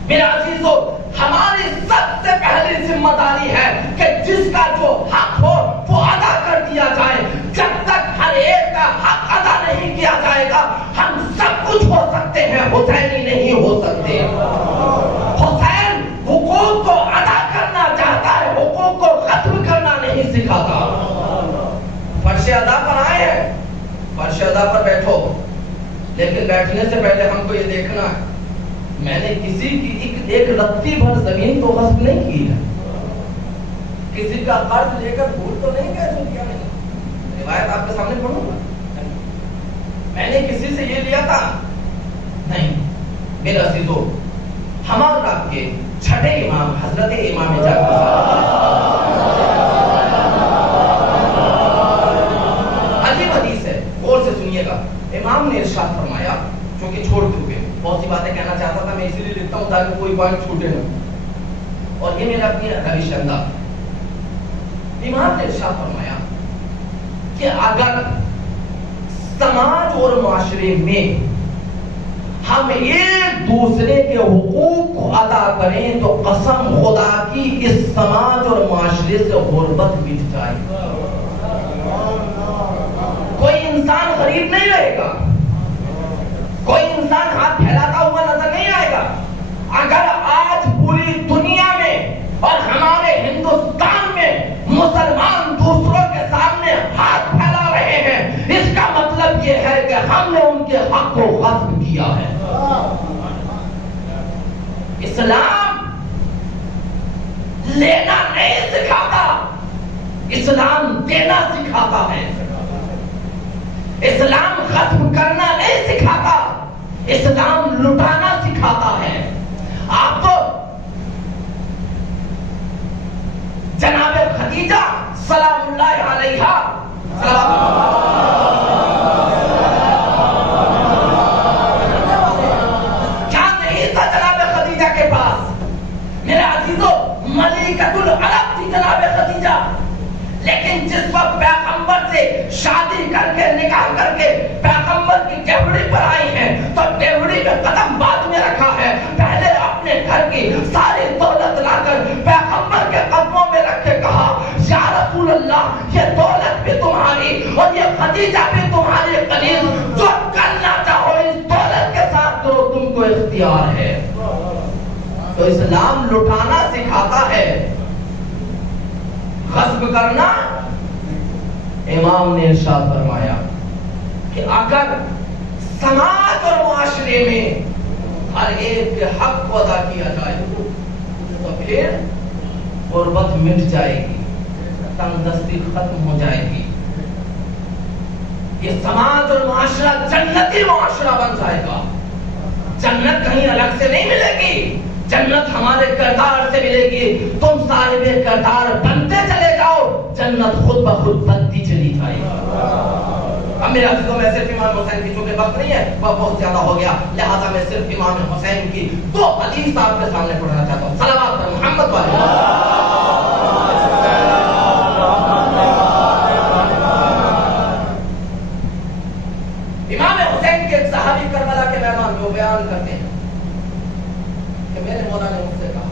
میرا عزیزو ہماری سب سے پہلی ذمہ داری ہے کہ جس کا جو حق ہو وہ ادا کر دیا جائے. جب تک ہر ایک کا حق ادا نہیں کیا جائے گا ہم سب کچھ ہو سکتے ہیں، حسینی نہیں ہو سکتے. حسین حقوق کو ادا کرنا چاہتا ہے، حقوق کو ختم کرنا نہیں سکھاتا. فرش ادا پر آئے ہیں، فرش ادا پر بیٹھو، لیکن بیٹھنے سے پہلے ہم کو یہ دیکھنا ہے میں نے کسی کی ایک رتی بھر زمین تو غصب نہیں کی ہے، کسی کا قرض لے کر بھول تو نہیں گیا جو کیا میں نے. روایت آپ کے سامنے پڑھوں گا. میں نے کسی سے یہ لیا تھا نہیں. میرے عزیزو ہمارا کے چھٹے امام حضرت امام جعفر عجیب حدیث ہے، غور سے سنیے گا. امام نے ارشاد فرمایا، چونکہ چھوڑ چکے بہت سی باتیں کہنا چاہتا تھا، میں اسی لیے لکھتا ہوں تاکہ کوئی پوائنٹ چھوٹے نہ. اور یہ میرا اپنی روش انداز. امام نے ارشاد فرمایا کہ اگر سماج اور معاشرے میں ہم ایک دوسرے کے حقوق کو ادا کریں تو قسم خدا کی اس سماج اور معاشرے سے غربت مٹ جائے. کوئی انسان غریب نہیں رہے گا، کوئی انسان ہاتھ پھیلاتا ہوا نظر نہیں آئے گا. اگر آج پوری دنیا میں اور ہمارے ہندوستان میں مسلمان دوسروں کے سامنے ہاتھ پھیلا رہے ہیں، اس کا مطلب یہ ہے کہ ہم نے ان کے حق کو غصب کیا ہے. اسلام لینا نہیں سکھاتا، اسلام دینا سکھاتا ہے. اسلام ختم کرنا نہیں سکھاتا، اسلام لٹانا سکھاتا ہے. آپ تو جناب خدیجہ سلام اللہ علیہا کیا نہیں تھا جناب خدیجہ کے پاس؟ میرے عزیزو ملکۃ العرب تھی جناب خدیجہ، لیکن جس وقت پیغمبر سے شادی کر کے نکاح کر کے پیغمبر کی ڈیوڑی پر آئی ہیں تو ڈیوڑی میں قدم بعد میں رکھا ہے. پہلے اپنے گھر کی ساری دولت لا کر پیغمبر کے قدموں میں رکھ کے کہا یا رسول اللہ یہ دولت بھی تمہاری اور یہ خدیجہ بھی تمہاری قریب، جو کرنا چاہو اس دولت کے ساتھ کرو، تم کو اختیار ہے. تو اسلام لٹانا سکھاتا ہے، غصب کرنا. امام نے ارشاد فرمایا کہ اگر سماج اور معاشرے میں ہر ایک کے حق کو ادا کیا جائے تو پھر غربت مٹ جائے گی، تنگ دستی ختم ہو جائے گی. یہ سماج اور معاشرہ جنتی معاشرہ بن جائے گا. جنت کہیں الگ سے نہیں ملے گی، جنت ہمارے کردار سے ملے گی. تم صاحب کردار بنتے چلے جاؤ، جنت خود بخود بنتی چلی جائے گی. اب میرے عزیزوں میں صرف امام حسین کی چونکہ وقت نہیں ہے وہ بہت زیادہ ہو گیا، لہذا میں صرف امام حسین کی 2 حدیث آپ کے سامنے پڑھنا چاہتا ہوں. صلوات پر محمد والے. امام حسین کے ایک صحابی کربلا کے میدان میں بیان کرتے ہیں کہ میرے مولا نے مجھ سے کہا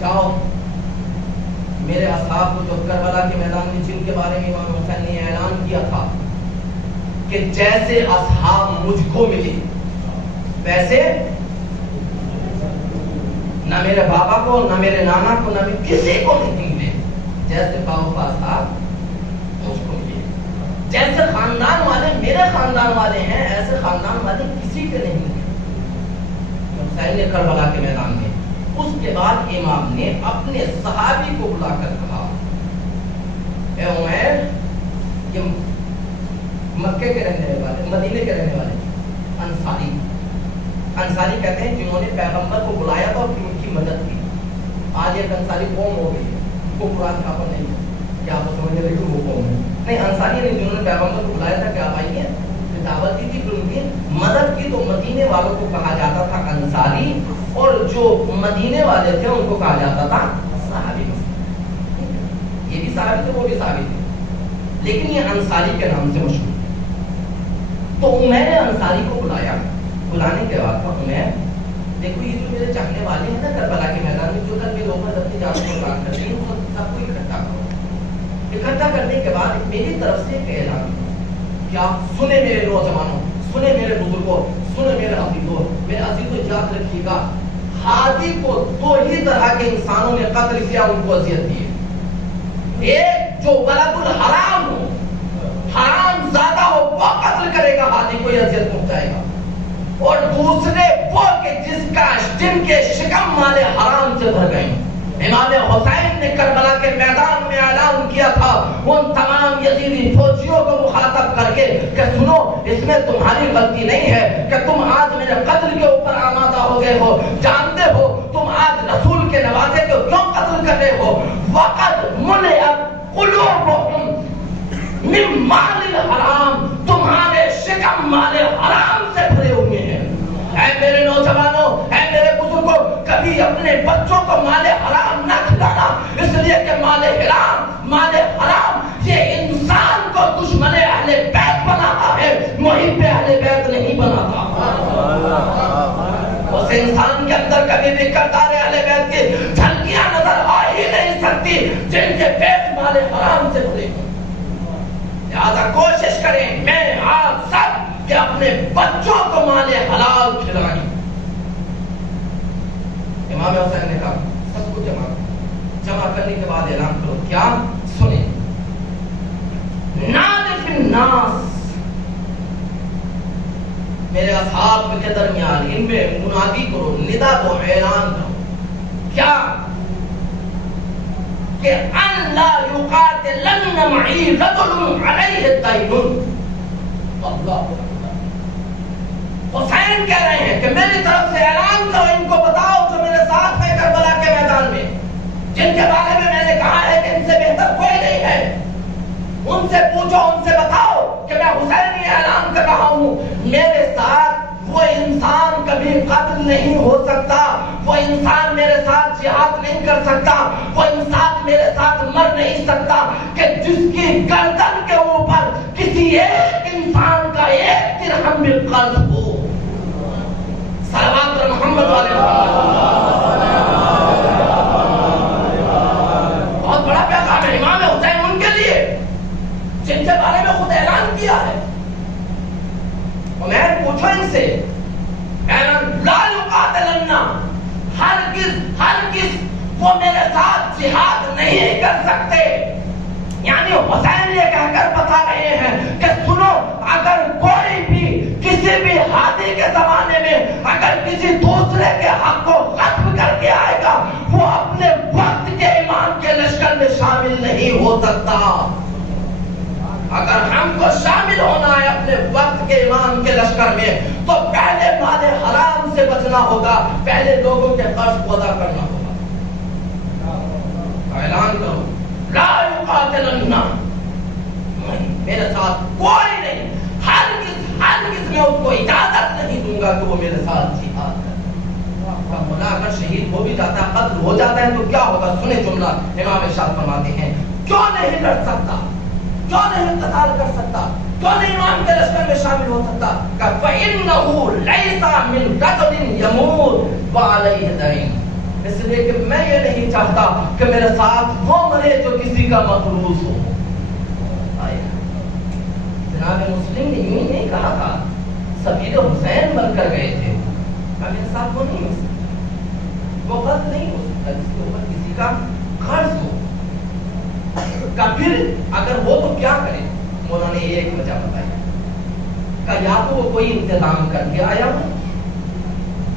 جاؤ میرے اصحاب کو جو کربلا کے میدان میں جن کے بارے میں امام حسین نے اعلان کیا تھا کہ جیسے اصحاب مجھ کو ملے ویسے نہ میرے بابا کو، نہ میرے نانا کو، نہ کسی کو نہیں ملے. جیسے باوفا اصحاب مجھ کو ملے، جیسے خاندان والے میرے خاندان والے ہیں ایسے خاندان والے کسی کے نہیں ملے. حسین نے کربلا کے میدان میں اس کے بعد امام نے اپنے صحابی کو بلا کر کہا اے عمیر یہ مکے کے رہنے والے، مدینے کے رہنے والے انصاری. انصاری کہتے ہیں جنہوں نے پیغمبر کو بلایا تھا اور پھر ان کی مدد کی. آج ایک انصاری قوم ہو گئی ہے، وہ قرآن کا پر نہیں ہے کہ آپ سمجھنے لگے کہ وہ قوم ہے. نہیں، انصاری نے جنہوں نے پیغمبر کو بلایا تھا کہ آپ آئیے، دعوت دی تھی، پھر ان کی مدد کی، تو مدینے والوں کو کہا جاتا تھا انصاری، اور جو مدینے والے تھے ان کو کہا جاتا تھا صحابی. یہ بھی صحابی تھے، وہ بھی صحابی تھے، لیکن یہ انصاری کے نام سے مشہور. تو عمیر نے انصاری کو بلایا. بلانے کے بعد عمیر، دیکھو یہ جو میرے چاہنے والے ہیں نا کربلا کے میدان میں، جو کل میرے اوپر اپنی جان کو قربان کرتے ہیں، وہ سب کو اکٹھا کرو. اکٹھا کرنے کے بعد میری طرف سے ایک اعلان کیا، سنے میرے نوجوانوں، سنے میرے بزرگوں، سنے میرے عزیزوں، میرے عزیزوں یاد رکھیے گا، ہادی کو دو ہی طرح کے انسانوں نے قتل کیا، ان کو اذیت دی. ایک جو ولد الحرام ہو، حرام زیادہ ہو، وہ قتل کرے گا، ہادی کو اذیت پہنچائے گا. اور دوسرے وہ کہ جن کے شکم مال حرام سے بھر گئے. امام حسین نے کربلا کے میدان میں اعلان کیا تھا ان تمام یزیدی فوجیوں کو مخاطب کر کے کہ سنو، اس میں تمہاری غلطی نہیں ہے کہ تم آج میرے قتل کے اوپر آمادہ ہو گئے ہو. جانتے ہو تم آج رسول کے نوازے کو کیوں قتل کر رہے ہو؟ وقت ملئت قلوبہم من مال الحرام، تمہارے شکم مال حرام سے بھرے ہوئے ہیں. اے میرے نوجوانوں، اے میرے بزرگوں، کبھی اپنے بچوں کو مال حرام نہ کھلانا، اس لیے کہ مال حرام یہ انسان کو دشمن اہل بیت بناتا ہے، محب اہل بیت نہیں بناتا. اس انسان کے اندر کبھی بھی کردار اہل بیت کی جھلکیاں نظر آ ہی نہیں سکتی جن کے پیٹ مال حرام سے بھرے. لہذا کوشش کریں، میں آپ سب، کہ اپنے بچوں کو مال حلال کھلائیں. امام حسین نے کہا سب کو جمع کرنے کے بعد اعلان کرو. کیا؟ سنیں، نادی فی الناس، میرے اصحاب کے درمیان ان میں منادی کرو، ندا دو، اعلان کرو. کیا؟ کہ ان لا یقاتلن معی رجل علیہ دین. اللہ حسین کہہ رہے ہیں کہ میری طرف سے اعلان کرو، ان کو بتاؤ جو میرے ساتھ ہے کربلا کے میدان میں، جن کے بارے میں نے کہا ہے کہ ان سے بہتر کوئی نہیں ہے، ان سے پوچھو، ان سے بتاؤ کہ میں حسین یہ اعلان کر رہا ہوں، میرے ساتھ وہ انسان کبھی قتل نہیں ہو سکتا، وہ انسان میرے ساتھ جہاد نہیں کر سکتا، وہ انسان میرے ساتھ مر نہیں سکتا کہ جس کی گردن کے اوپر کسی ایک انسان کا ایک درہم بھی قرض ہو. صلوات محمد والے بہت بڑا پیغام ہے امام حسین ان کے لیے جن کے بارے میں خود اعلان کیا ہے. میں پوچھو ان سے، لا یقاتلن، ہرگز وہ میرے ساتھ جہاد نہیں کر سکتے. یعنی حسین یہ کہہ کر بتا رہے ہیں کہ سنو، اگر کوئی بھی کسی بھی ہادی کے زمانے میں اگر کسی دوسرے کے حق کو ختم کر کے آئے گا، وہ اپنے وقت کے امام کے لشکر میں شامل نہیں ہو سکتا. اگر ہم کو شامل ہونا ہے اپنے وقت کے امام کے لشکر میں، تو پہلے مال حرام سے بچنا ہوگا، پہلے لوگوں کے قرض کو ادا کرنا ہوگا. اعلان کرو، لا یقاتلن، میرے ساتھ کوئی نہیں، ہرگز میں اس کو اجازت نہیں دوں گا کہ وہ میرے ساتھ جہاد کرے. خدا اگر شہید ہو بھی جاتا ہے، قتل ہو جاتا ہے، تو کیا ہوگا؟ سنیں جملہ امام ارشاد فرماتے ہیں، کیوں نہیں لڑ سکتا، کیوں نہیں قتال کر سکتا، کیوں نہیں امام کے لشکر میں شامل ہو سکتا؟ کہ فَإِنَّهُ لَيْسَ مِنْ رَجُلٍ يَمُوتُ وَعَلَيْهِ دَيْنٌ. اس لیے کہ میں یہ نہیں چاہتا کہ میرے ساتھ وہ مرے جو کسی کا مقروض ہو. جناب مسلم نے یوں ہی نہیں کہا تھا، سبیل حسین بن کر گئے تھے، میرے ساتھ وہ نہیں ہو سکتا، وہ قتل نہیں ہو سکتا جس کے اوپر کسی کا قرض ہو. پھر اگر وہ تو کیا کرے؟ مولانا نے ایک وجہ بتائی کہ یا تو وہ کوئی انتظام کر کے آیا ہو.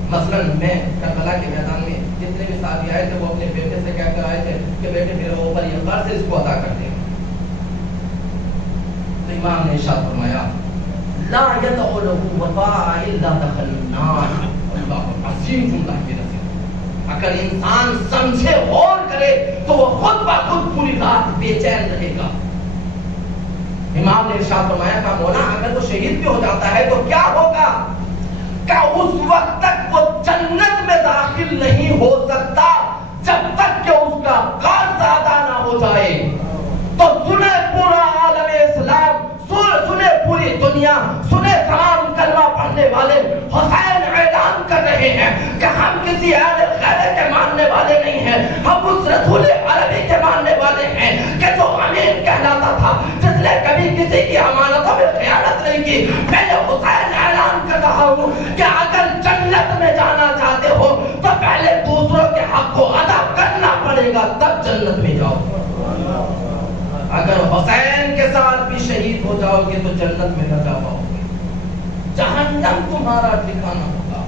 مثلا میں کربلا کے میدان میں جتنے بھی ساتھی آئے تھے وہ اپنے بیٹے سے کہہ کر آئے تھے کہ بیٹے میرے اوپر یہ قرض ہے، اس کو ادا کر دیں. تو امام نے ارشاد فرمایا لا يدعو له وباء الا دخل النار. اللہ عظیم جملہ ہے میرا. اگر انسان سمجھے غور کرے تو وہ خود بخود پوری رات بے چین رہے گا. امام نے ارشاد فرمایا کہ مولا اگر وہ شہید بھی ہو جاتا ہے تو کیا ہوگا کہ اس وقت تک وہ جنت میں داخل نہیں ہو سکتا جب تک کہ اس کا قرض ادا نہ ہو جائے. تو سنے پورا عالم اسلام, سنے پوری دنیا, سنے تمام کلمہ پڑھنے والے, حسین اعلان کر رہے ہیں کہ ہم کسی اہل خیر کے ماننے والے نہیں ہیں, ہم اس رسول عربی کے ماننے والے ہیں کہ جو امین کہلاتا تھا, جس نے کبھی کسی کی امانتوں میں خیانت نہیں کی. میں حسین اعلان کر رہا ہوں کہ اگر جنت میں جانا چاہتے ہو تو پہلے دوسروں کے حق کو ادا کرنا پڑے گا, تب جنت میں جاؤ. اگر حسین کے ساتھ بھی شہید ہو جاؤ گے تو جنت میں نہ جا پاؤ گے, جہنم تمہارا ٹھکانہ ہوگا.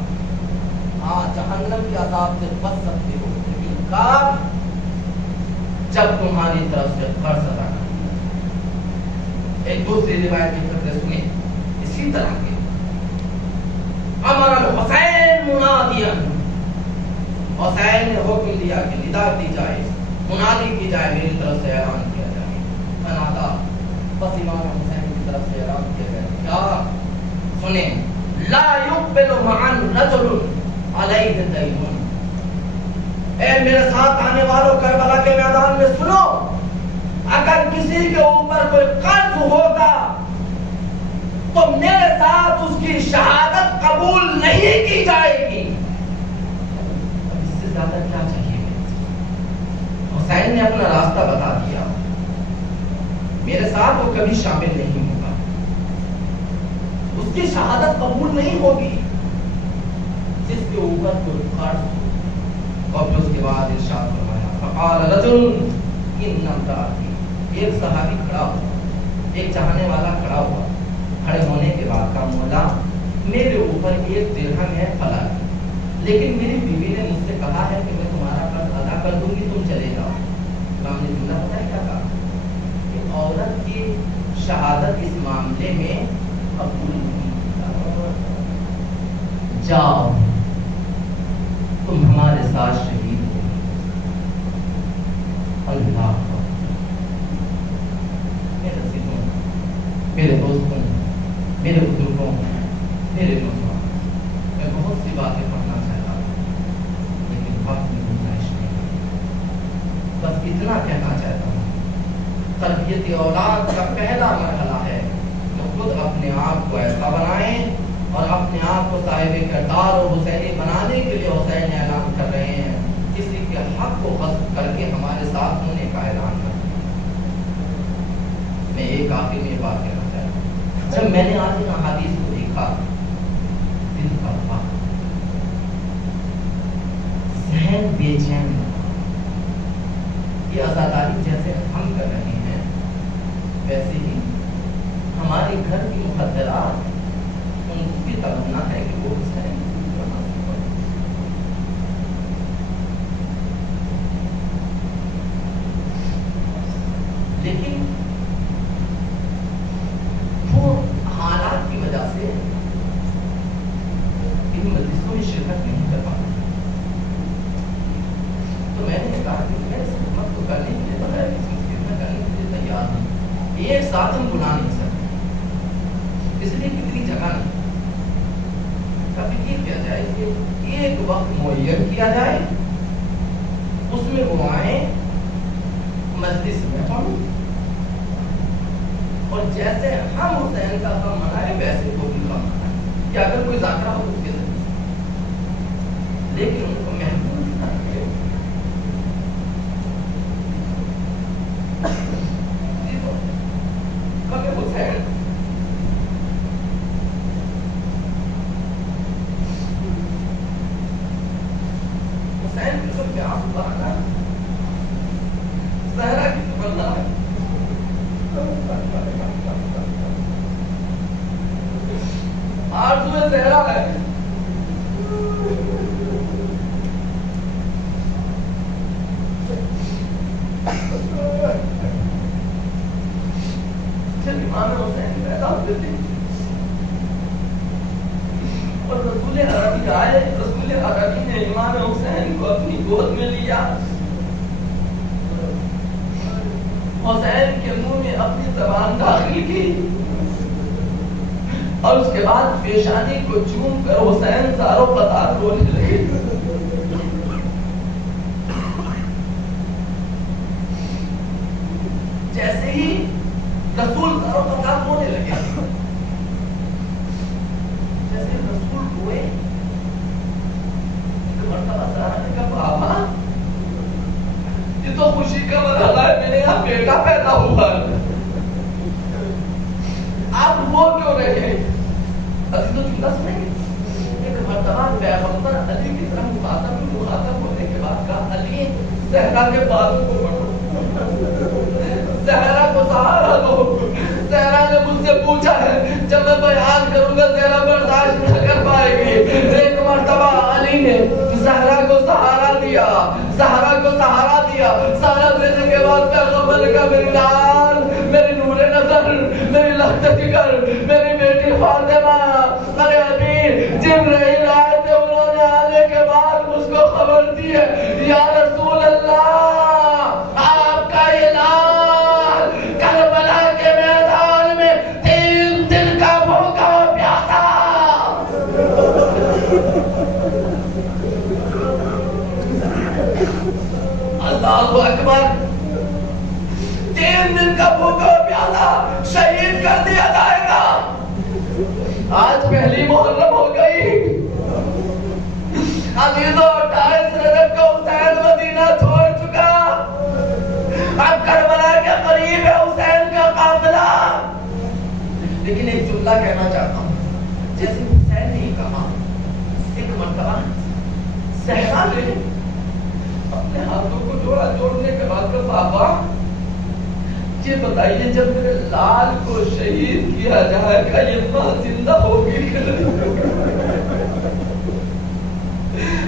ہاں جہنم کے عذاب سے بچ سکتے ہو لیکن کب, جب تمہاری طرف سے قرض ادا کرنا. ایک دوسری روایت کی طرف سے سنیں اسی طرح کے امر الحسین منادیا, حسین نے حکم دیا کہ ندا دی جائے, منادی کی جائے, میری طرف سے اعلان کیا جائے. منادا بس امام حسین کی طرف سے اعلان کیا گیا کیا سنیں لا يقبل معا رجل علیہ دین. اے میرے ساتھ آنے والوں کربلا کے میدان میں سنو, اگر کسی کے اوپر کوئی قرض ہوگا تو میرے ساتھ اس کی شہادت قبول نہیں کی جائے گی. اس سے زیادہ کیا چاہیے. حسین نے اپنا راستہ بتا دیا, میرے ساتھ وہ کبھی شامل نہیں ہوگا, اس کی شہادت قبول نہیں ہوگی جس کے اوپر کوئی قرض ہو. اور پھر اس کے بعد ارشاد فرمایا فقال رجل ان امراتی, ایک صحابی کھڑا ہوا, ایک چاہنے والا کھڑا ہوا, کھڑے ہونے کے بعد کہا مولا میرے اوپر 1 درہم ہے فلاں, لیکن میری بیوی نے مجھ سے کہا ہے کہ میں تمہارا قرض ادا کر دوں گی, تم چلے جاؤ. امام نے جملہ پتہ ہے کیا کہا کہ عورت کی شہادت اس معاملے میں قبول نہیں, جاؤ تم ہمارے ساتھ شہید ہو. اللہ میرے عزیزوں, میرے دوستوں, میرے بزرگوں, میرے نوجوان, میں بہت سی باتیں پڑھنا چاہتا ہوں لیکن وقت میں گنجائش نہیں. بس اتنا کہنا چاہتا ہوں, تربیت اولاد کا پہلا مرحلہ ہے تو خود اپنے آپ کو ایسا بنائیں اور اپنے آپ کو صاحب کردار اور حسینی بنانے کے لیے حسین اعلان کر رہے ہیں. کسی کے حق کو غصب کر کے ہمارے ساتھ ہونے کا اعلان کر. میں ایک آخر میں بات کہنا چاہتا ہوں, جب میں نے آج ان احادیث کو دیکھا دل کا وقت ذہن بے چین. یہ عزاداری جیسے ہم کر رہے ہیں ویسے ہی ہمارے گھر کی مخدرات, ان کی تمنا ہے کہ وہ اس طرح لیکن وہ حالات کی وجہ سے ان مجلسوں میں شرکت نہیں کر پاتے. تو میں نے کہا کہ میں اس خدمت کو کرنے کے لیے بغیر کسی خدمت کرنے کے لیے تیار ہوں. ایک ساتھ ہم گناہ نہیں سکتے, اس لیے کتنی جگہ نہیں فکر کیا جائے کہ ایک وقت معین کیا جائے, اس میں وہ آئیں مجلس میں پڑھوں, اور جیسے ہم حسین کا غم منائیں ویسے وہ بھی غم منائیں, کہ اگر کوئی ذاکرہ ہو اس کے ذریعے, لیکن ان کو محفوظ کر کے حسین کیا صحرا کی تمنا ہے, آرزو صحرا ہے. صرف امام حسین پیدا ہوتے تھے اور رسول عربی آئے، رسول عربی نے امام حسین کو اپنی گود میں لیا، حسین کے منہ میں اپنی زبان داخل کی اور اس کے بعد پیشانی کو چوم کر حسین زاروں قطار رونے لگے۔ جیسے ہی رسول زاروں قطار رونے لگے، جیسے رسول ہوئے، ایک مرتبہ زارا نے کہا بابا یہ تو خوشی کا مرحلہ ہے، میرے یہاں بیٹا پیدا ہوا ہے، آپ وہ کیوں رہے ہیں؟ عزیز و جملہ سنیں گے، ایک مرتبہ پیغمبر علی کی طرف مخاطب ہونے کے بعد کہا علی زہرا کے بالوں کو پکڑو، زہرا کو سہارا دو۔ زہرا نے مجھ سے پوچھا ہے جب میں بیان کروں گا زہرا برداشت نہ کر پائے گی۔ ایک مرتبہ علی نے زہرا کو سہارا دیا، زہرا کو سہارا دیا، سہارا دینے کے بعد پیغمبر نے کہا میری لال، میری نور نظر، میری لخت جگر، میری بیٹی فاطمہ، ارے ابھی جبرائیل آئے تھے، انہوں نے آنے کے بعد مجھ کو خبر دی ہے یا رسول اللہ آپ کا یہ لال کربلا کے میدان میں 3 دن کا بھوکا اور پیاسا۔ اللہ اکبر، 3 دن کا بھوکا اور پیاسا شہید کر دیا جائے گا۔ آج پہلی محرم ہو گئی، عزیزوں 28 رجب کو حسین مدینہ چھوڑ چکا، اب کربلا کے قریب ہے حسین کا قافلہ۔ لیکن ایک جملہ کہنا چاہتا ہوں، جیسے حسین نے ہی کہا، ایک مرتبہ زہرا نے اپنے ہاتھوں کو جوڑنے کے بعد کہا بابا یہ بتائیے جب میرے لال کو شہید کیا جائے گا یہ ماں زندہ ہوگی کہ نہیں؟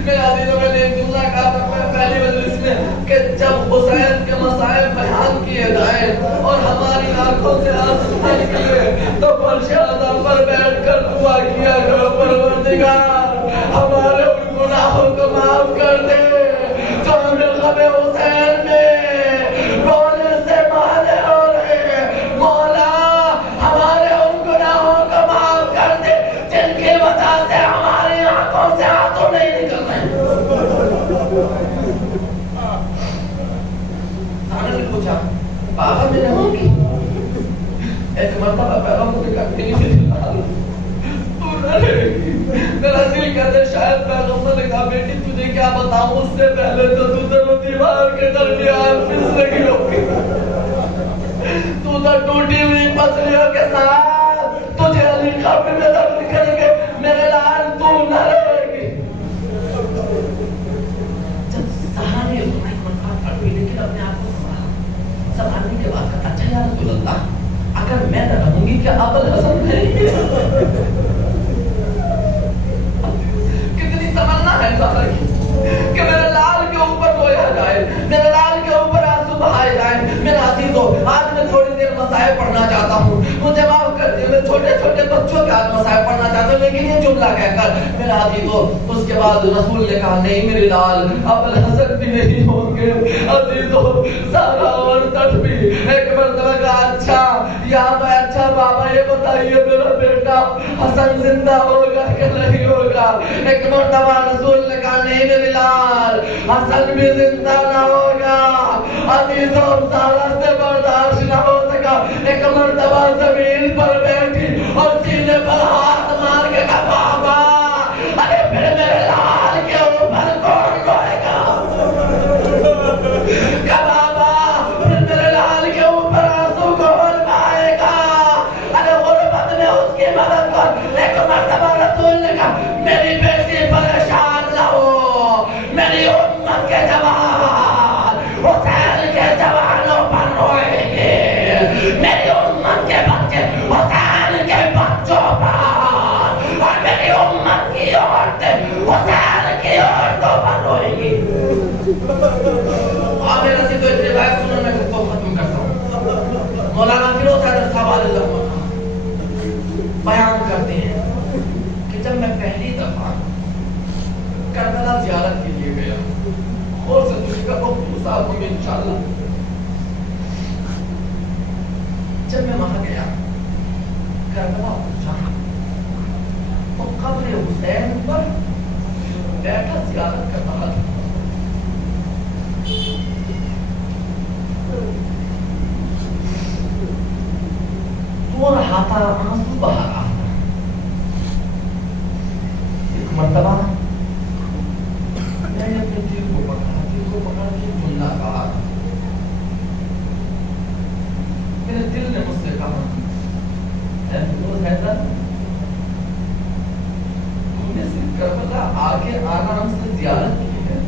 میرے عزیزوں میں نے ایک جملہ کہا تھا پہلی مجلس میں کہ جب حسین کے مسائل بیان کیے جائیں اور ہماری آنکھوں سے آنسو نکلے تو فرش اعظم پر بیٹھ کر دعا کیا کرو پروردگار ہمارے ان گناہوں کو معاف کر دے جو ہمیں غم حسین میں رونے سے مانے ہو رہے ہیں۔ مولا ہمارے ان گناہوں کو معاف کر دے جن کی وجہ سے ہماری آنکھوں سے آنسو نہیں نکل رہے۔ سارے نے پوچھا بابا میرے ہوں گی؟ ایک مرتبہ پیغمبر نے کہا نہیں میری لال تو نہ رہے گی۔ میرا دل کہتے شاید پیغمبر نے کہا بیٹی تجھے کیا بتاؤں اس سے پہلے تو تو دیوار کے درمیان پھس لگی ہوگی، تو ٹوٹی ہوئی پسلیوں کے ساتھ تجھے علی قبر میں دفن کریں گے، میرے لال تو نہ رہے گی۔ جب زہرا نے ایک مرتبہ پڑھ ہوئی لیکن اپنے آپ کو سنبھالنے کے بعد کہا اچھا یا رسول اللہ اگر میں نہ رہوں گی کیا ابو الحسن رہیں گے؟ کتنی تمنا ہے زہرا کی کہ میرے لال کے اوپر رویا جائے، میرے لال کے اوپر آنسو بہائے جائیں۔ میرے عزیزوں آج میں تھوڑی دیر مسائل پڑھنا چاہتا ہوں، مجھے معاف کر دیے، میں چھوٹے چھوٹے بچوں کے آج مسائل پڑھنا چاہتا ہوں لیکن یہ جملہ کہہ کر میرے عزیزوں اس کے بعد رسول نے کہا نہیں میرے لال ابو الحسن بھی نہیں ہوں گے۔ عزیزوں زہرا اور تٹ بھی ایک مرتبہ کہا اچھا یاد ہے اچھا بابا یہ بتائیے میرا بیٹا حسن زندہ ہوگا کہ نہیں ہوگا؟ ایک مرتبہ رسول نے کہا نہیں میرے لال حسن بھی زندہ نہ ہوگا۔ عزیزوں زہرا سے برداشت نہ ہو سکا، ایک مرتبہ زمین پر بیٹھی اور سینے پر ہاتھ مار کے کہا بابا ارے پھر میرے لال کے اوپر کون روئے گا؟ کہ بابا پھر میرے لال کے اوپر آنسو کون بہائے گا؟ ارے غربت میں اس کی مدد کر۔ ایک مرتبہ رسول نے کہا میری بیٹی پریشان نہ ہو، میری امت کے جوان حسین کے جوانوں پر روئیں گے، میری امت کے بچے حسین کے بچوں دفعہ کربلا زیارت کے لیے گیا اور زندگی کا بہت سال ہوئی انشاءاللہ. جب میں وہاں گیا کربلا پہنچا تو قبر حسین پر بیٹھا زیارت کر رہا تھا. رو رہا تھا, آنسو بہا رہا تھا. ایک مرتبہ میں نے اپنے دل کو پکڑا کے چننا کہا. میرے دل نے مجھ سے کہا, اے فیروز حیدر, تم نے صرف کربلا آگے آنا ہم سے زیارت کی ہے,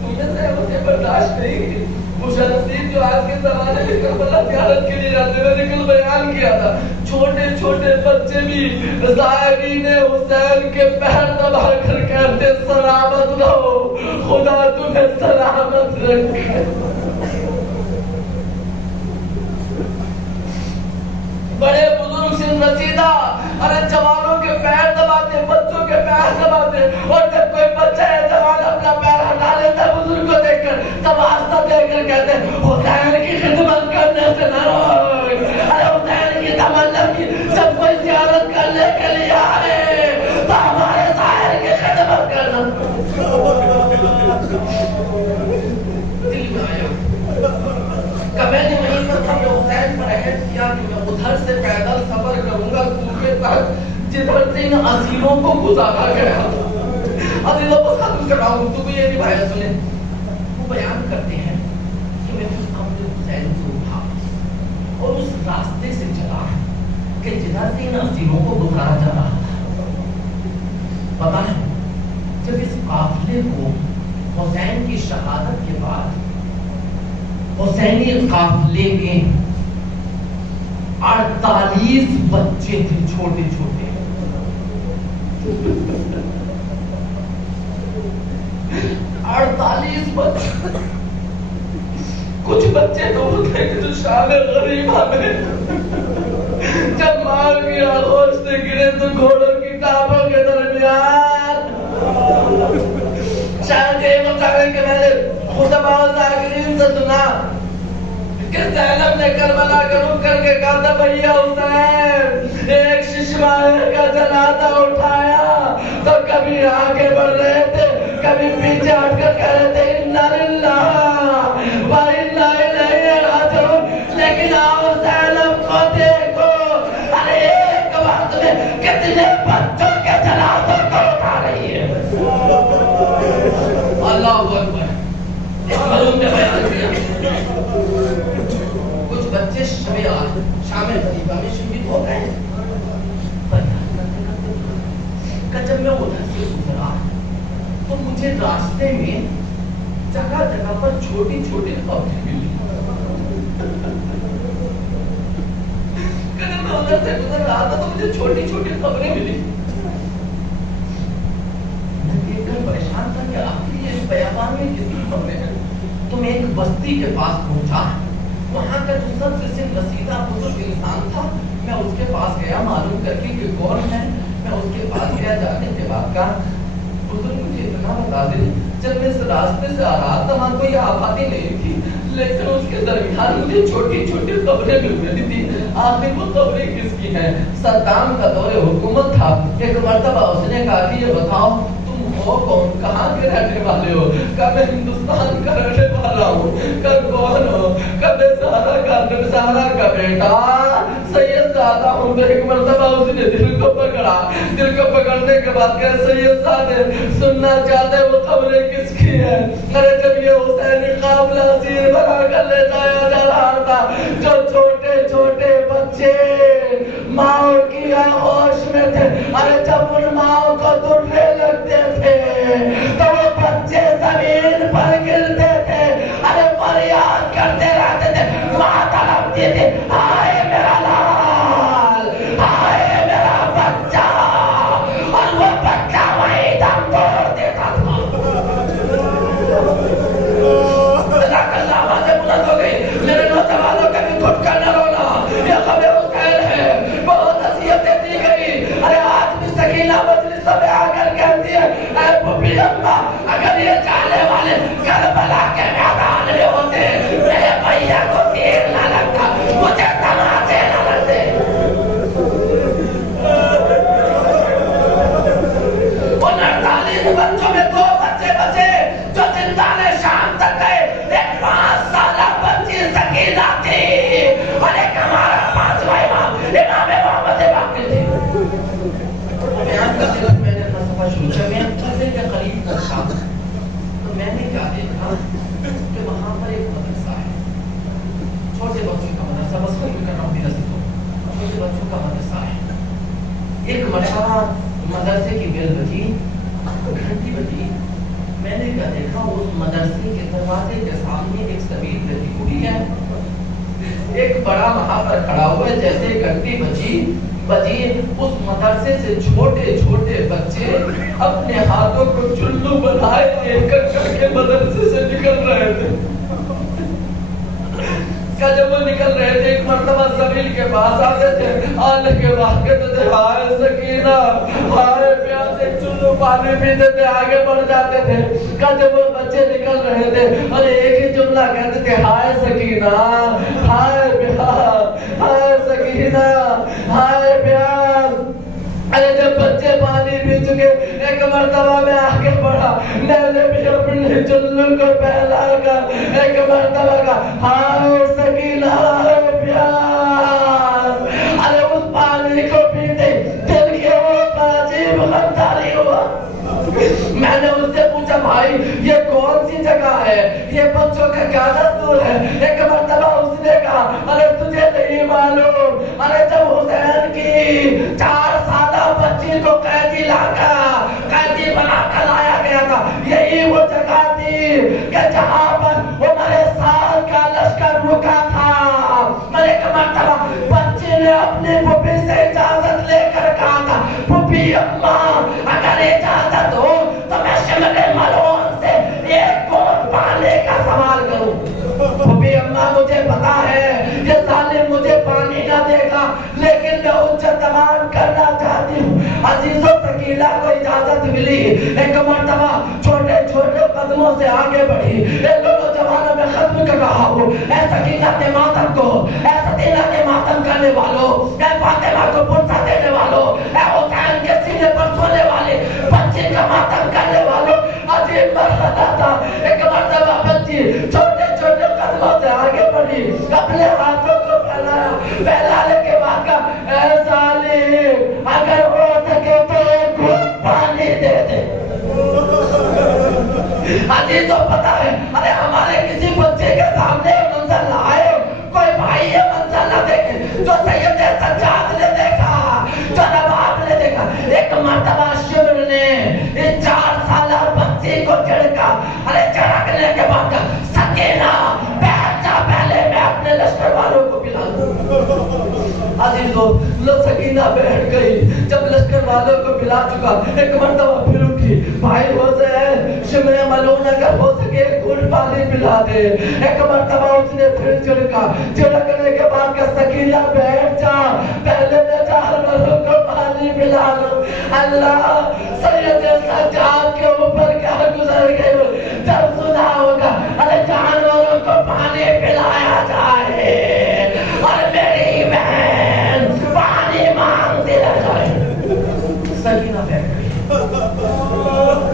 تم نے مجھے برداشت نہیں کی. مشرفین جو آج کے زمانے میں کربلا زیارت کے لیے جاتے ہیں, میں نے کل بیان کیا تھا, چھوٹے چھوٹے بچے بھی زائرین حسین کے پیر دبا کر کہتے سلامت رہو, خدا تمہیں سلامت رکھے. بڑے بزرگ سے رسیدہ ارے جوانوں کے پیر دباتے, بچوں کے پیر دباتے, اور جب کوئی بچہ ہے جوان اپنا پیر ہٹا لیتا بزرگ کو دیکھ کر, تب آستہ دیکھ کر کہتے حسین کی خدمت کرنے سے نہ روک. ارے حسین کی تمنا کی جب کوئی زیارت کرنے کے لیے آئے تو ہمارے ظاہر کی خدمت کرنا. دل میں آیا کہ میں نے وہیں پر ہم حسین پر عہد کیا کہ میں ادھر سے پیدل سفر کروں گا کوفے تک جدھر سے ان اسیروں کو گزارا گیا. عزیزوں کو ختم کراؤں تو بھی یہ روایت سنیں. وہ بیان کرتے ہیں کہ میں اس قبر حسین سے اٹھا اور اس راستے سے چلا کہ جدھر سے ان اسیروں کو گزارا جا رہا تھا. پتہ ہے جب اس قافلے کو حسین کی شہادت کے بعد حسینی قافلے میں 48 بچے تھے چھوٹے چھوٹے, 48 بچے. کچھ بچے تو ہوتے کہ جو شان غریبہ میں جب مال کی آغوش سے گرے تو گھوڑوں کی ٹانگوں کے درمیان شاید یہ مطابق کہ میں نے خطبہ ذاکرین سے سنا کہ زینب نے کربلا کے رخ کر کے کہا تھا بھیا حسین ایک ششماہے کا جنازہ اٹھایا تو کبھی آگے بڑھ رہے تھے کبھی پیچھے ہٹ کر کہہ رہے تھے انا للہ و انا الیہ راجعون. لیکن آؤ زینب کو دیکھو, ارے ایک وقت میں کتنے بچوں کے جنازوں کو اٹھا رہی ہے. اللہ اکبر. معلوم نے بیان کیا کچھ بچے شام غریبہ میں شہید ہو گئے. جب میں ادھر سے گزرا تو مجھے راستے میں جگہ جگہ پر چھوٹی چھوٹی قبریں ملی. جب میں ادھر سے گزر رہا تھا تو مجھے چھوٹی چھوٹی قبریں ملی. میں دیکھ کر پریشان تھا کہ آخر یہ بیابان میں کس کی قبریں ہیں. تو میں ایک بستی کے پاس پہنچا, وہاں کا جو سب سے رسیدہ بزرگ انسان تھا میں اس کے پاس گیا معلوم کر کے کہ کون ہے. میں اس کے پاس گیا, جانے کے بعد کہا بزرگ مجھے اتنا بتا دیں, جب میں اس راستے سے آ رہا تھا وہاں کوئی آبادی نہیں تھی لیکن اس کے درمیان مجھے چھوٹی چھوٹی قبریں مل رہی تھی. آخر وہ قبریں کس کی ہیں؟ صدام کا دور حکومت تھا. ایک مرتبہ اس نے کہا کہ یہ بتاؤ ہو کون, کہاں کے رہنے والے ہو؟ کہا میں ہندوستان کا رہنے والا ہوں. کہا کون ہو؟ کہا میں زہرا کا بیٹا سید زادہ ہوں. ایک مرتبہ اس نے دل کو پکڑا, دل کو پکڑنے کے بعد کہا سید زادے سننا چاہتے وہ قبریں کس کی ہے؟ ارے جب یہ حسینی قافلہ اسیر بنا کر لے جایا جا رہا تھا, جو چھوٹے چھوٹے بچے ماں کی آغوش میں تھے, ارے جب ان ماں کو درے لگتے تھے تو وہ بچے زمین پر گرتے تھے, ارے فریاد کرتے رہتے تھے, ماں تڑپتی تھی, آئے میرا لال, آئے میرا بچہ, اور وہ بچہ وہی دم توڑ دیتا تھا. جزاک اللہ, آوازیں بلند ہو گئی. میرے نوجوانوں کا بھی گھٹ کر نہ رونا, یہ خبر حسین ہے, بہت اذیتیں عقیدہ تھی، اور ایک ہمارا پانچواں امام محمد باقر تھے۔ بیان کرتے وقت میں نے اپنا سفر شروع کیا، میں قبر کے قریب پہنچا تو میں نے کیا دیکھا کہ وہاں پر ایک مدرسہ ہے، چھوٹے بچوں کا مدرسہ، بس کوئی کر رہا ہوں چھوٹے بچوں کا مدرسہ ہے۔ ایک مرتبہ مدرسے کی بیل بجی، گھنٹی بجی، میں نے کیا دیکھا اس مدرسے کے دروازے کے سامنے ایک سبیل لگی ہوئی ہے، ایک بڑا وہاں پر کھڑا ہوا ہے، جیسے گھنٹی بجی اس مدرسے سے چھوٹے چھوٹے بچے اپنے ہاتھوں کو چلو بنائے ایک کر کے مدرسے سے نکل رہے تھے۔ جب وہ نکل رہے تھے ایک مرتبہ زمین کے پاس آتے تھے، آنے کے بعد کہتے تھے ہائے سکینہ، ہائے پیاسے، چلو پانی پیتے تھے، آگے بڑھ جاتے تھے۔ جب وہ بچے نکل رہے تھے اور ایک ہی جملہ کہتے تھے ہائے سکینہ، ہائے پیاس، ہائے سکینہ، ہائے پیاس۔ ارے جب بچے پانی پی چکے، ایک مرتبہ میں آگے بڑھا، میں نے بھی اپنے چلو کو پھیلا کر ایک مرتبہ کا ہائے سکینہ، ہائے پیاس۔ ارے اس پانی کو پیتے دل کے اوپر عجیب خطاری ہوا۔ میں نے اس سے پوچھا بھائی یہ کون سی جگہ ہے، یہ بچوں کا کیا دستور ہے؟ ایک مرتبہ اس نے کہا ارے تجھے نہیں معلوم، ارے جب حسین کی 4 سالہ بچی کو قیدی بنا کر لایا گیا تھا، یہی وہ جگہ تھی کہ جہاں پر عمر سعد کا لشکر رکا تھا۔ میں ایک مرتبہ بچی نے اپنی پھوپھی سے اجازت لے کر کہا تھا پھوپھی اماں اگر اجازت ہو تو میں شمر ملعون سے ایک گھونٹ پانی کا سوال کروں۔ پھوپھی اماں مجھے پتا ہے یہ ظالم مجھے پانی نہ دے گا، لیکن میں حجت تمام کرنا چاہتی ہوں۔ عزیز و ثقیلہ کو اجازت ملی، ایک مرتبہ چھوٹے چھوٹے قدموں سے آگے بڑھی، اے نوجوانوں میں ختم کر رہا ہوں، اے سکینہ کے ماتم کو، اے سکینہ کے ماتم کرنے والوں، اے فاطمہ کو پرسہ دینے والوں، اے حسین کے سینے پر سونے والے بچے کا ماتم کرنے والوں، عجیب مرحلہ تھا۔ ایک مرتبہ بچی چھوٹے چھوٹے قدموں سے آگے بڑھی، اپنے ہاتھوں کو پھیلانے کے بعد کہا اے ظالم اگر ہو سکے تو ایک گھونٹ پانی دے دے۔ عزیزوں پتا ہے ارے ہمارے کسی بچے کے سامنے منظر نہ آئے، کوئی بھائی یہ منظر نہ دیکھے جو سید سجاد نے دیکھا، جو نواب نے دیکھا۔ ایک مرتبہ شمر نے اس 4 سالہ بچی کو جھڑکا، ارے جھڑکنے کے بعد کہا سکینہ بیٹھ جا، پہلے میں اپنے لشکر والوں کو پلا دوں۔ عزیزوں سکینہ بیٹھ گئی، جب لشکر والوں کو پلا چکا ایک مرتبہ پھر اٹھی، بھائی حسین شمر ملعون اگر ہو سکے ایک گھونٹ پانی پلا دے۔ ایک مرتبہ اس نے پھر جھڑکا، جھڑکنے کے بعد کہ سکینہ بیٹھ جا، پہلے میں جانوروں کو پانی پلا لوں۔ اللہ سید سجاد کے اوپر کیا گزر گئی جب سنا ہوگا ارے جانوروں کو پانی پلایا جائے اور میری بہن پانی مانگتی رہ جائے۔ سکینہ بیٹھ گئی،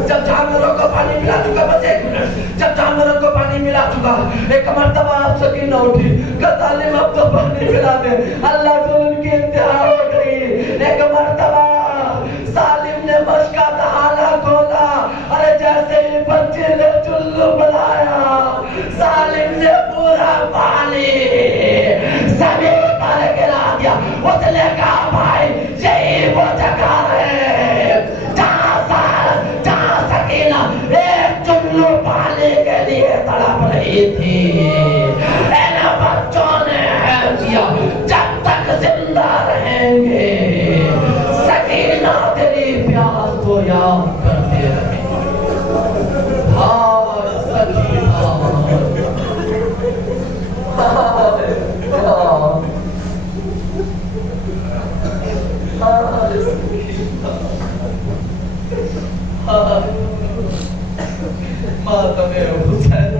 جب جانوروں کو پانی ملا چکا، بس 1 منٹ، جب جانوروں کو پانی ملا چکا ایک مرتبہ آپ سکینہ اٹھی کہ ظالم اب تو پانی ملا دے، اللہ تو ان کی انتہا ہو گئی۔ ایک مرتبہ ظالم نے مشک کا دہانہ کھولا، ارے جیسے ہی بچے نے چلو بنایا، ظالم نے پورا پانی زمین پر گرا دیا۔ اس نے کہا بھائی یہی وہ جگہ ہے جہاں سکینہ ایک چلو پانی کے لیے تڑپ رہی تھی۔ ان بچوں نے ہے کیا جب تک زندہ رہیں گے سکینہ تیری پیاس کو یاد کرتے رہیں گے۔ ہائے سکینہ، ہائے ماتم حسین